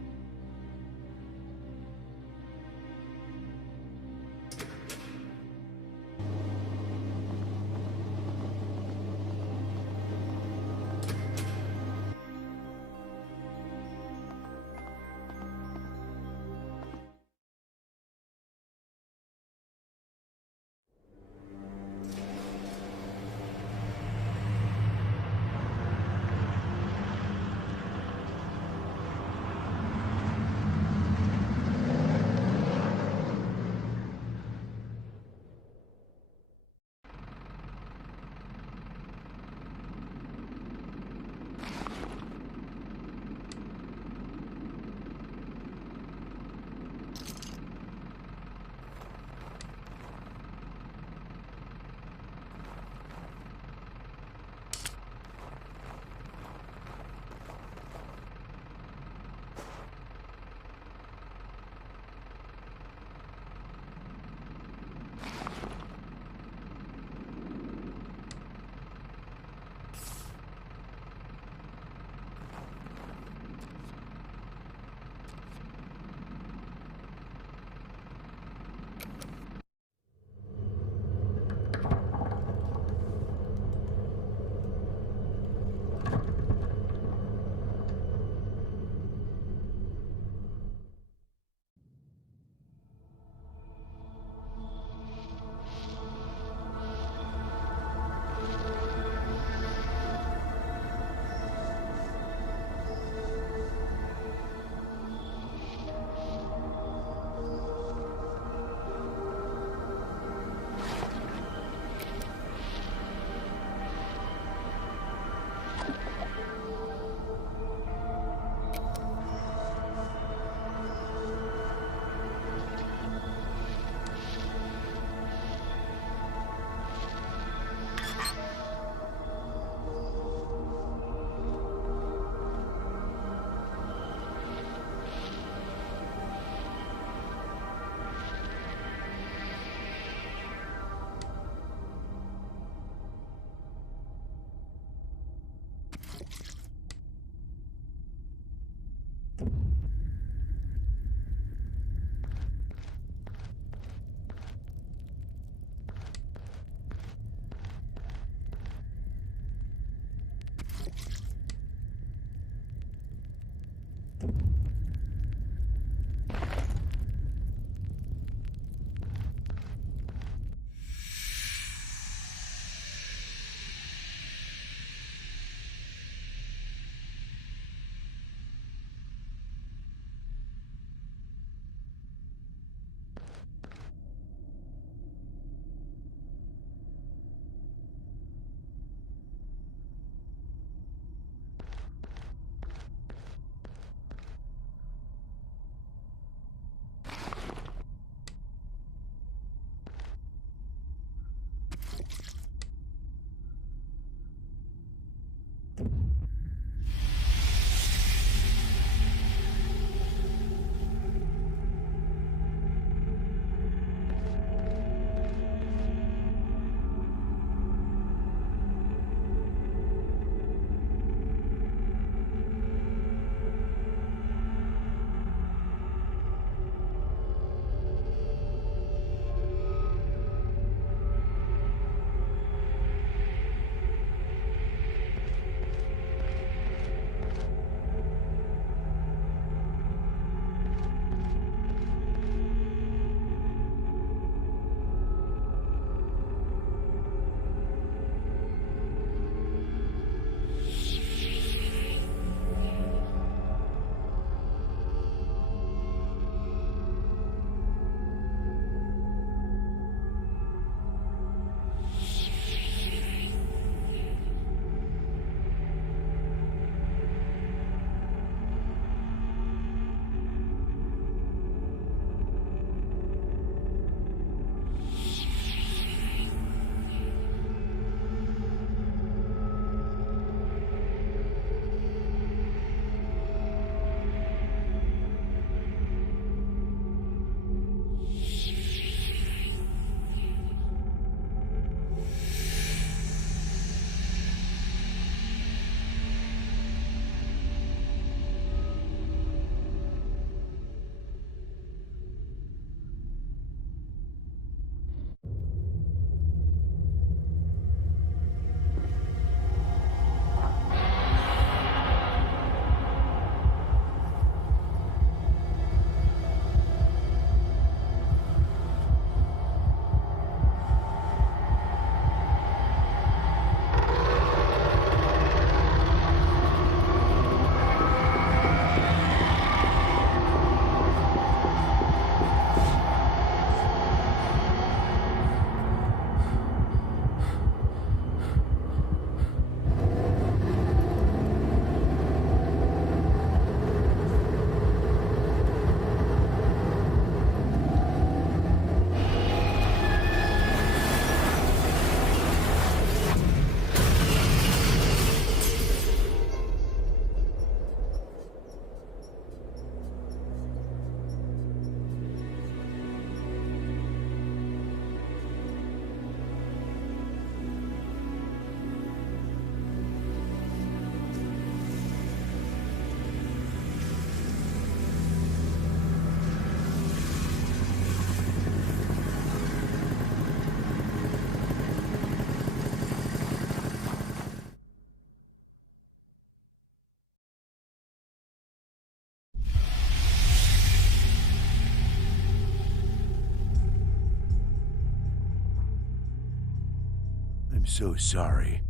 I'm so sorry.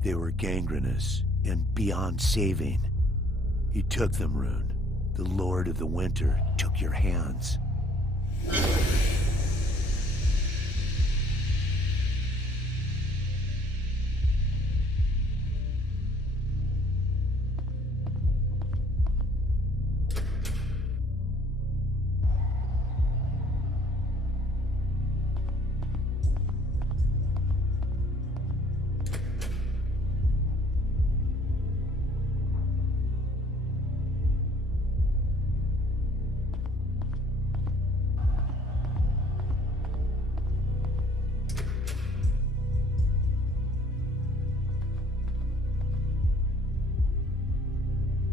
They were gangrenous and beyond saving. He took them, Rune. The Lord of the Winter took your hands.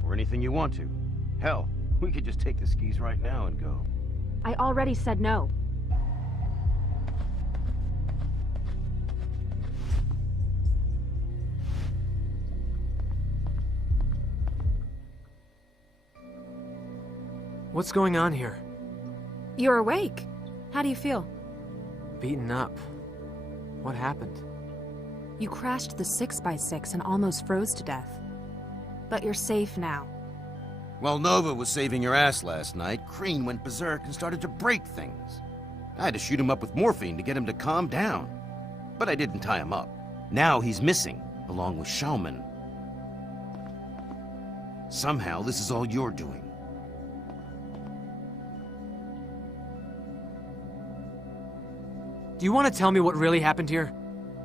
Or anything you want to. Hell, we could just take the skis right now and go. I already said no. What's going on here? You're awake. How do you feel? Beaten up. What happened? You crashed the 6x6 and almost froze to death. But you're safe now. While Nova was saving your ass last night, Crean went berserk and started to break things. I had to shoot him up with morphine to get him to calm down. But I didn't tie him up. Now he's missing, along with Schaumann. Somehow this is all you're doing. Do you want to tell me what really happened here?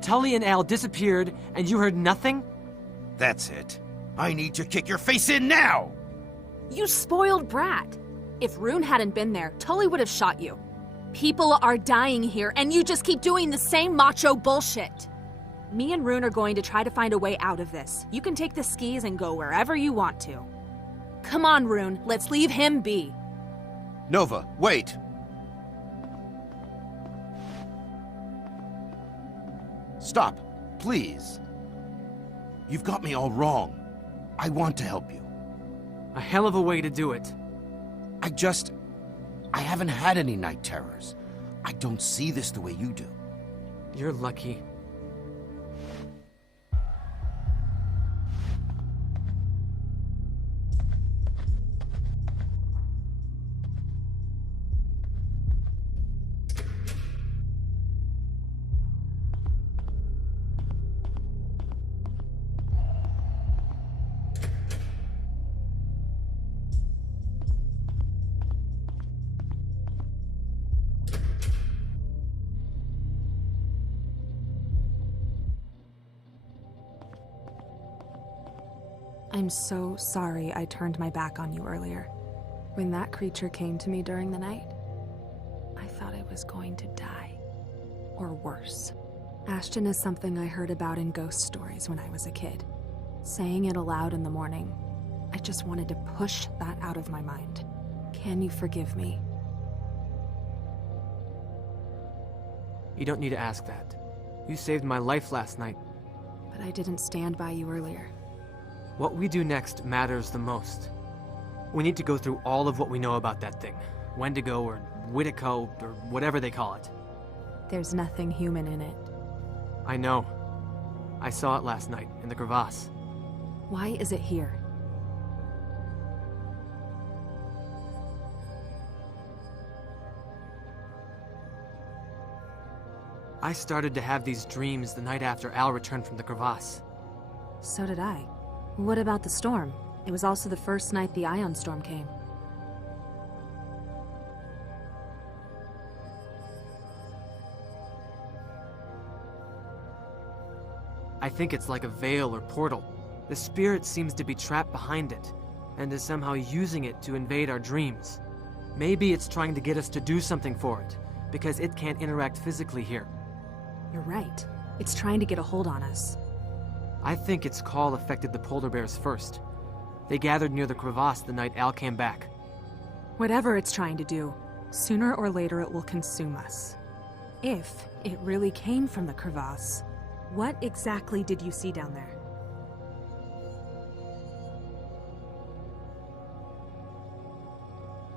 Tully and Al disappeared, and you heard nothing? That's it. I need to kick your face in now! You spoiled brat. If Rune hadn't been there, Tully would have shot you. People are dying here, and you just keep doing the same macho bullshit. Me and Rune are going to try to find a way out of this. You can take the skis and go wherever you want to. Come on, Rune, let's leave him be. Nova, wait! Stop, please. You've got me all wrong. I want to help you. A hell of a way to do it. I haven't had any night terrors. I don't see this the way you do. You're lucky. I'm so sorry I turned my back on you earlier. When that creature came to me during the night, I thought I was going to die. Or worse. Ashton is something I heard about in ghost stories when I was a kid. Saying it aloud in the morning, I just wanted to push that out of my mind. Can you forgive me? You don't need to ask that. You saved my life last night. But I didn't stand by you earlier. What we do next matters the most. We need to go through all of what we know about that thing. Wendigo or Witico or whatever they call it. There's nothing human in it. I know. I saw it last night in the crevasse. Why is it here? I started to have these dreams the night after Al returned from the crevasse. So did I. What about the storm? It was also the first night the ion storm came. I think it's like a veil or portal. The spirit seems to be trapped behind it, and is somehow using it to invade our dreams. Maybe it's trying to get us to do something for it, because it can't interact physically here. You're right. It's trying to get a hold on us. I think its call affected the polar bears first. They gathered near the crevasse the night Al came back. Whatever it's trying to do, sooner or later it will consume us. If it really came from the crevasse, what exactly did you see down there?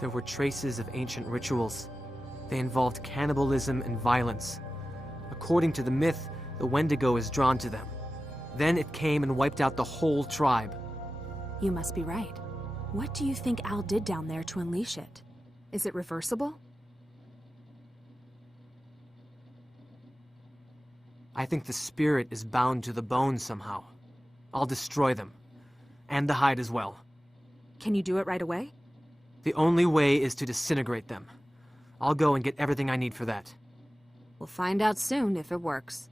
There were traces of ancient rituals. They involved cannibalism and violence. According to the myth, The Wendigo is drawn to them. Then it came and wiped out the whole tribe. You must be right. What do you think Al did down there to unleash it? Is it reversible? I think the spirit is bound to the bones somehow. I'll destroy them. And the hide as well. Can you do it right away? The only way is to disintegrate them. I'll go and get everything I need for that. We'll find out soon if it works.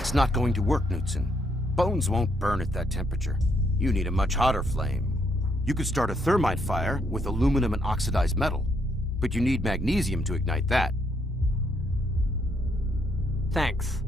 That's not going to work, Knudsen. Bones won't burn at that temperature. You need a much hotter flame. You could start a thermite fire with aluminum and oxidized metal, but you need magnesium to ignite that. Thanks.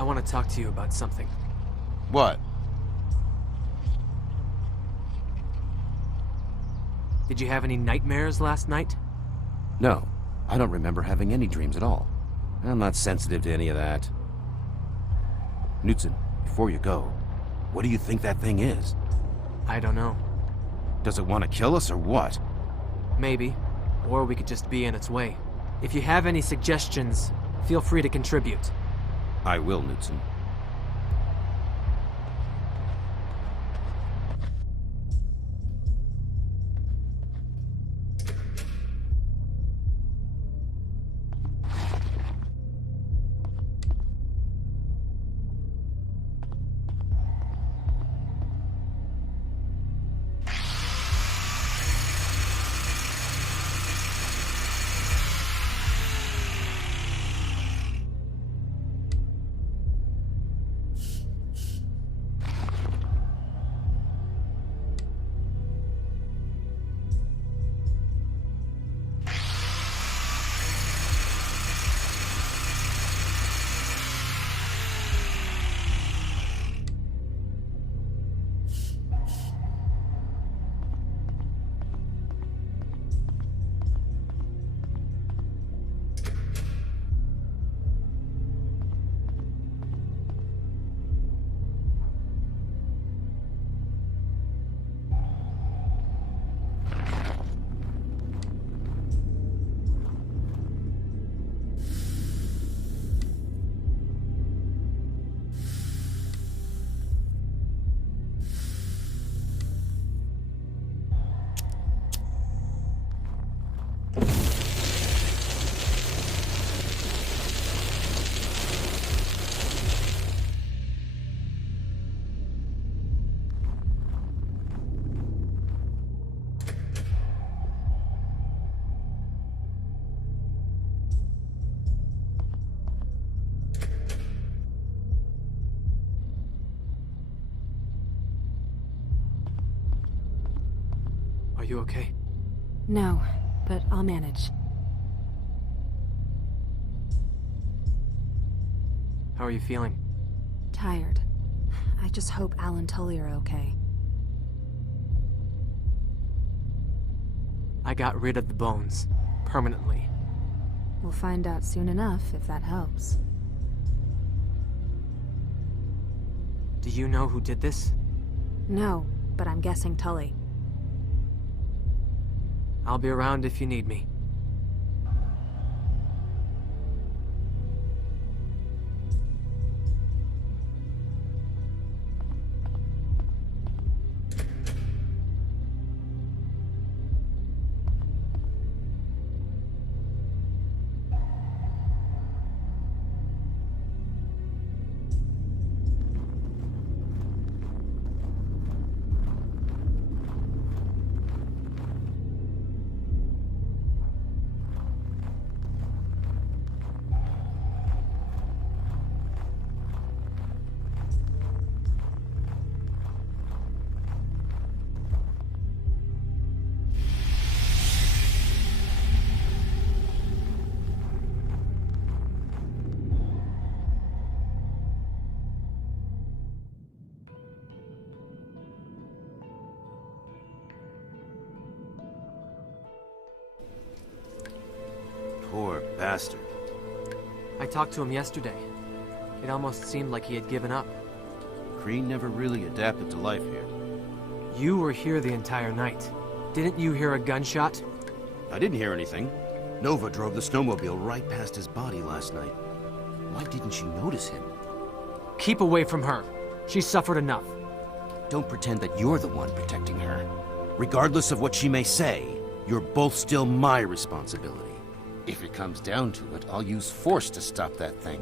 I want to talk to you about something. What? Did you have any nightmares last night? No, I don't remember having any dreams at all. I'm not sensitive to any of that. Knudsen, before you go, what do you think that thing is? I don't know. Does it want to kill us or what? Maybe. Or we could just be in its way. If you have any suggestions, feel free to contribute. I will, Knudsen. you okay? No, but I'll manage. How are you feeling? Tired. I just hope Al and Tully are okay. I got rid of the bones. Permanently. We'll find out soon enough if that helps. Do you know who did this? No, but I'm guessing Tully. I'll be around if you need me. Poor bastard. I talked to him yesterday. It almost seemed like he had given up. Cree never really adapted to life here. You were here the entire night. Didn't you hear a gunshot? I didn't hear anything. Nova drove the snowmobile right past his body last night. Why didn't she notice him? Keep away from her. She suffered enough. Don't pretend that you're the one protecting her. Regardless of what she may say, you're both still my responsibility. If it comes down to it, I'll use force to stop that thing.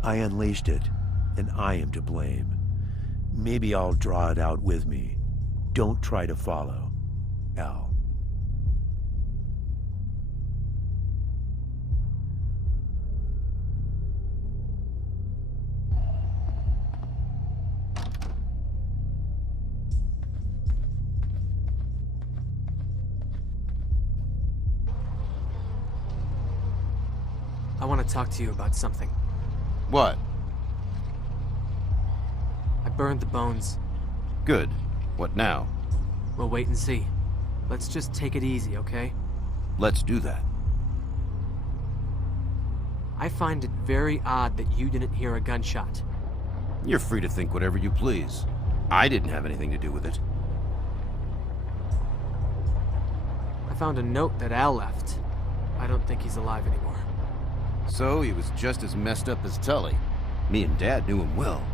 I unleashed it, and I am to blame. Maybe I'll draw it out with me. Don't try to follow, Al. I want to talk to you about something. What? I burned the bones. Good. What now? We'll wait and see. Let's just take it easy, okay? Let's do that. I find it very odd that you didn't hear a gunshot. You're free to think whatever you please. I didn't have anything to do with it. I found a note that Al left. I don't think he's alive anymore. So he was just as messed up as Tully. Me and Dad knew him well.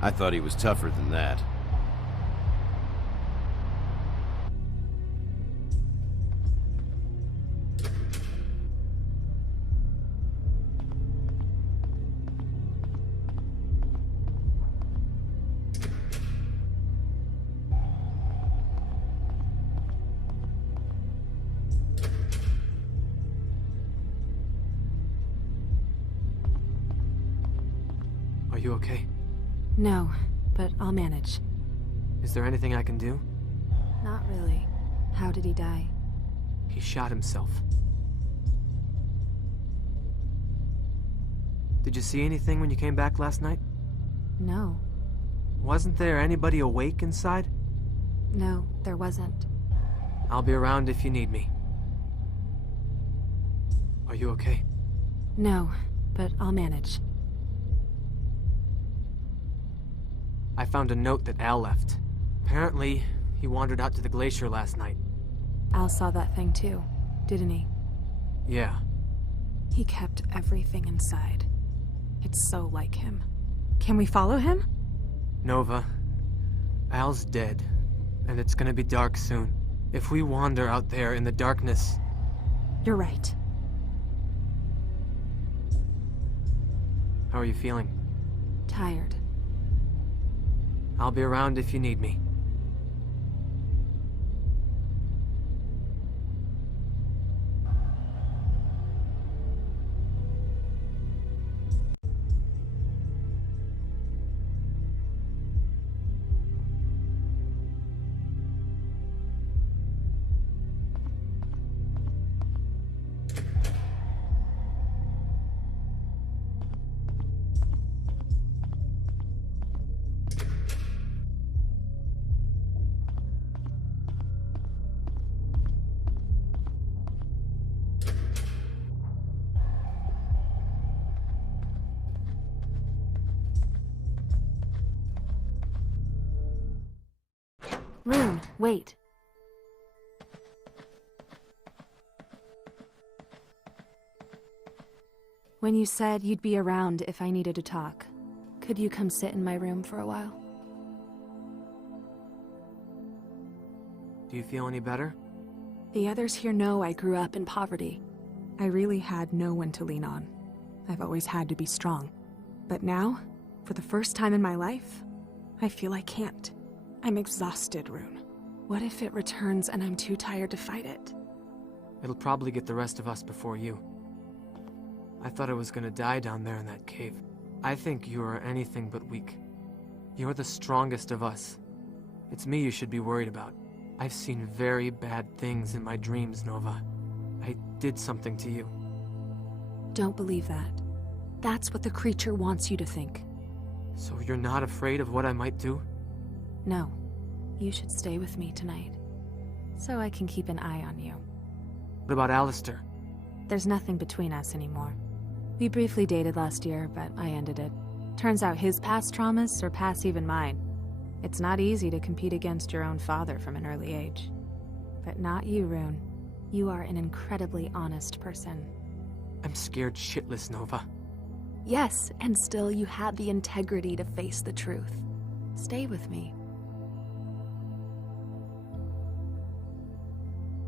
I thought he was tougher than that. Are you okay? No, but I'll manage. Is there anything I can do? Not really. How did he die? He shot himself. Did you see anything when you came back last night? No. Wasn't there anybody awake inside? No, there wasn't. I'll be around if you need me. Are you okay? No, but I'll manage. I found a note that Al left. Apparently, he wandered out to the glacier last night. Al saw that thing too, didn't he? Yeah. He kept everything inside. It's so like him. Can we follow him? Nova, Al's dead, and it's gonna be dark soon. If we wander out there in the darkness... You're right. How are you feeling? Tired. I'll be around if you need me. Rune, wait. When you said you'd be around if I needed to talk, could you come sit in my room for a while? Do you feel any better? The others here know I grew up in poverty. I really had no one to lean on. I've always had to be strong. But now, for the first time in my life, I feel I can't. I'm exhausted, Rune. What if it returns and I'm too tired to fight it? It'll probably get the rest of us before you. I thought I was gonna die down there in that cave. I think you are anything but weak. You're the strongest of us. It's me you should be worried about. I've seen very bad things in my dreams, Nova. I did something to you. Don't believe that. That's what the creature wants you to think. So you're not afraid of what I might do? No. You should stay with me tonight, so I can keep an eye on you. What about Alistair? There's nothing between us anymore. We briefly dated last year, but I ended it. Turns out his past traumas surpass even mine. It's not easy to compete against your own father from an early age. But not you, Rune. You are an incredibly honest person. I'm scared shitless, Nova. Yes, and still you had the integrity to face the truth. Stay with me.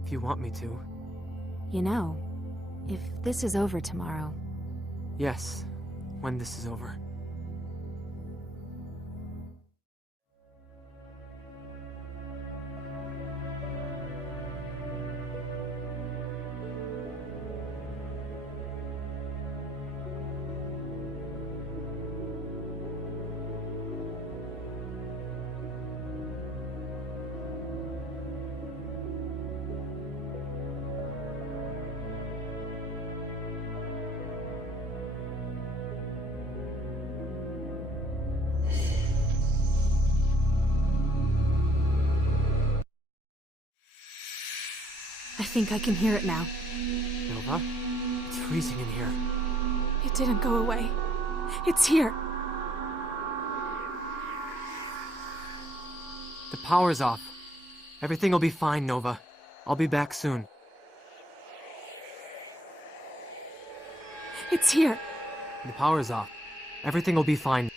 If you want me to. You know, if this is over tomorrow... Yes, when this is over. I think I can hear it now. Nova? It's freezing in here. It didn't go away. It's here. The power's off. Everything will be fine, Nova. I'll be back soon. It's here. The power's off. Everything will be fine.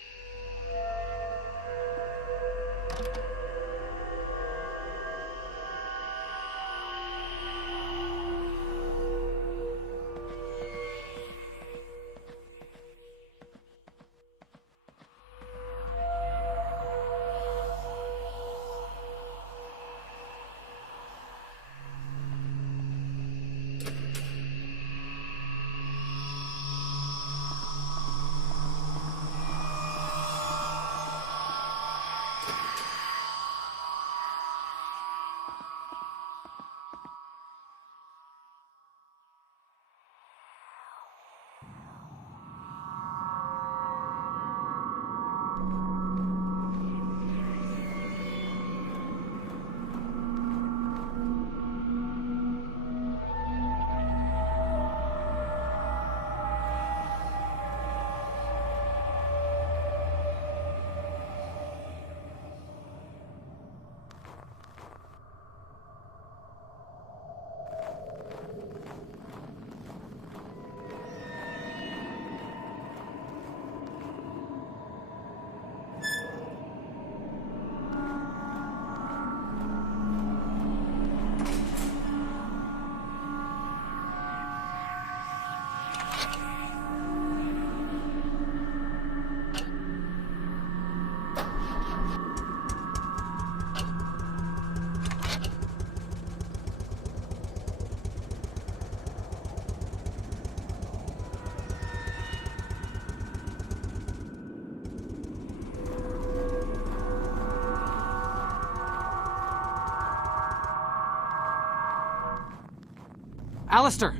Alistair!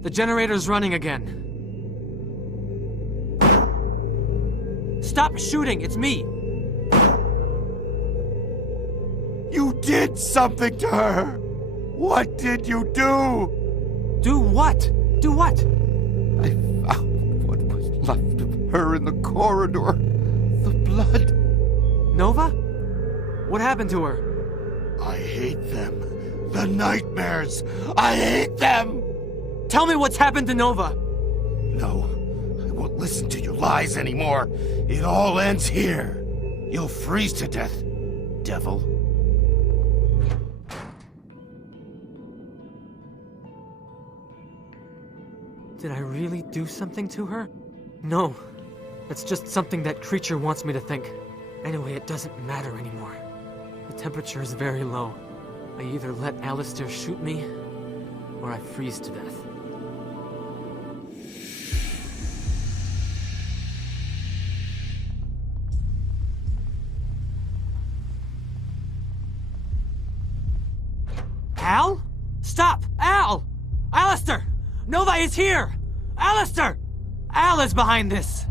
The generator's running again. Stop shooting! It's me! You did something to her! What did you do? Do what? Do what? I found what was left of her in the corridor. The blood. Nova? What happened to her? I hate them. The nightmares. I hate them! Tell me what's happened to Nova! No, I won't listen to your lies anymore. It all ends here. You'll freeze to death, devil. Did I really do something to her? No. It's just something that creature wants me to think. Anyway, it doesn't matter anymore. The temperature is very low. I either let Alistair shoot me, or I freeze to death. Al? Stop! Al! Alistair! Nova is here! Alistair! Al is behind this!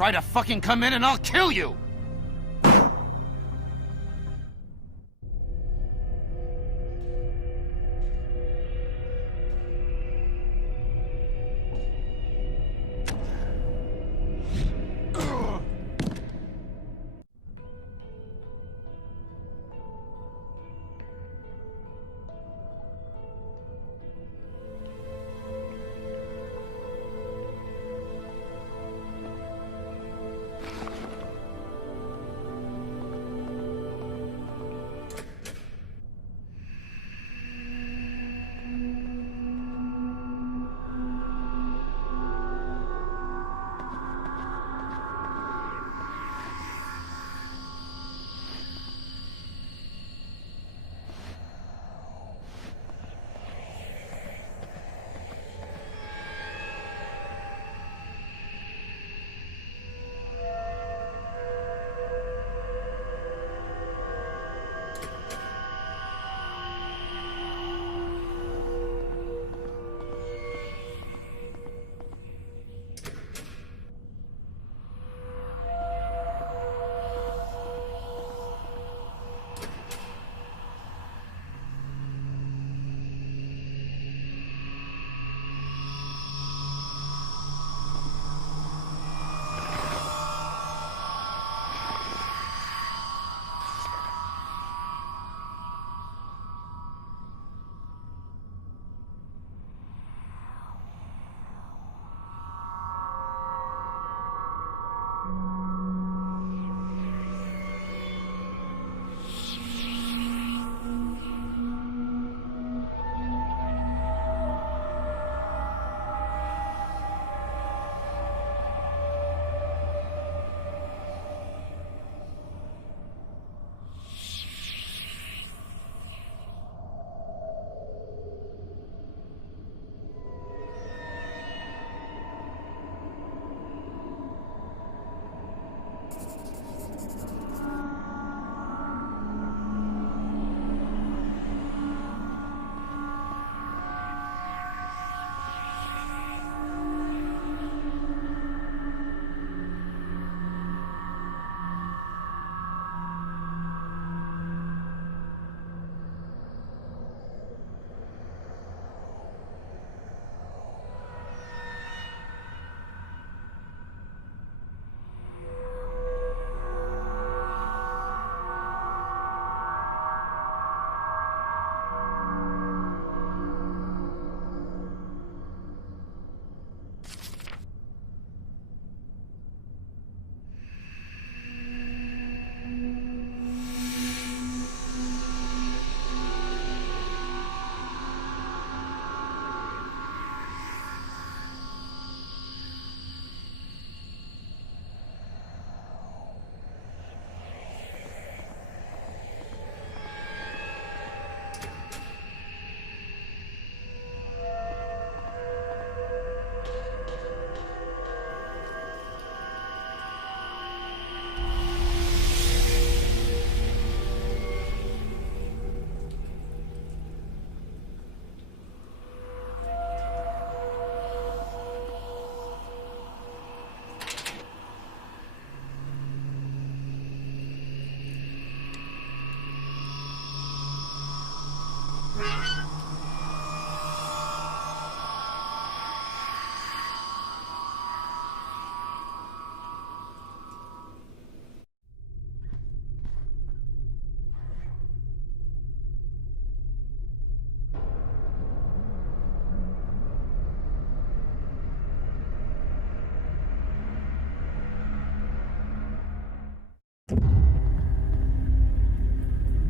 Try to fucking come in and I'll kill you!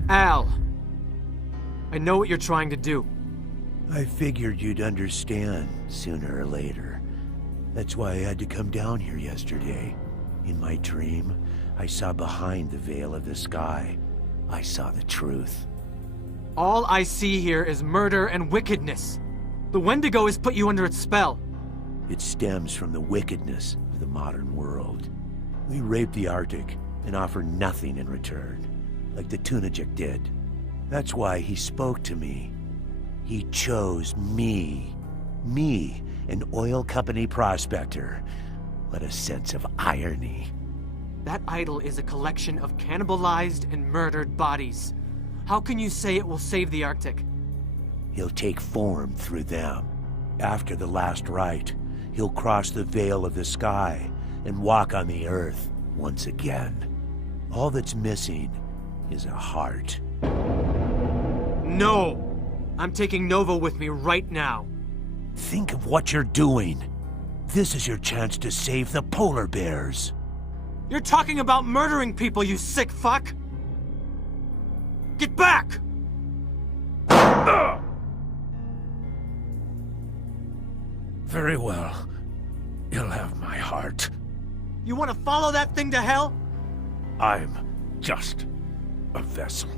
Al! I know what you're trying to do. I figured you'd understand sooner or later. That's why I had to come down here yesterday. In my dream, I saw behind the veil of the sky. I saw the truth. All I see here is murder and wickedness. The Wendigo has put you under its spell. It stems from the wickedness of the modern world. We rape the Arctic and offer nothing in return, like the Tunajik did. That's why he spoke to me. He chose me. Me, an oil company prospector. What a sense of irony. That idol is a collection of cannibalized and murdered bodies. How can you say it will save the Arctic? He'll take form through them. After the last rite, he'll cross the veil of the sky and walk on the earth once again. All that's missing is a heart. No! I'm taking Nova with me right now. Think of what you're doing. This is your chance to save the polar bears. You're talking about murdering people, you sick fuck! Get back! Very well. You'll have my heart. You want to follow that thing to hell? I'm just a vessel.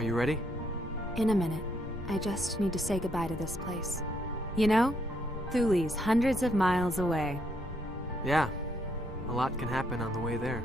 Are you ready? In a minute. I just need to say goodbye to this place. You know, Thule's hundreds of miles away. Yeah. A lot can happen on the way there.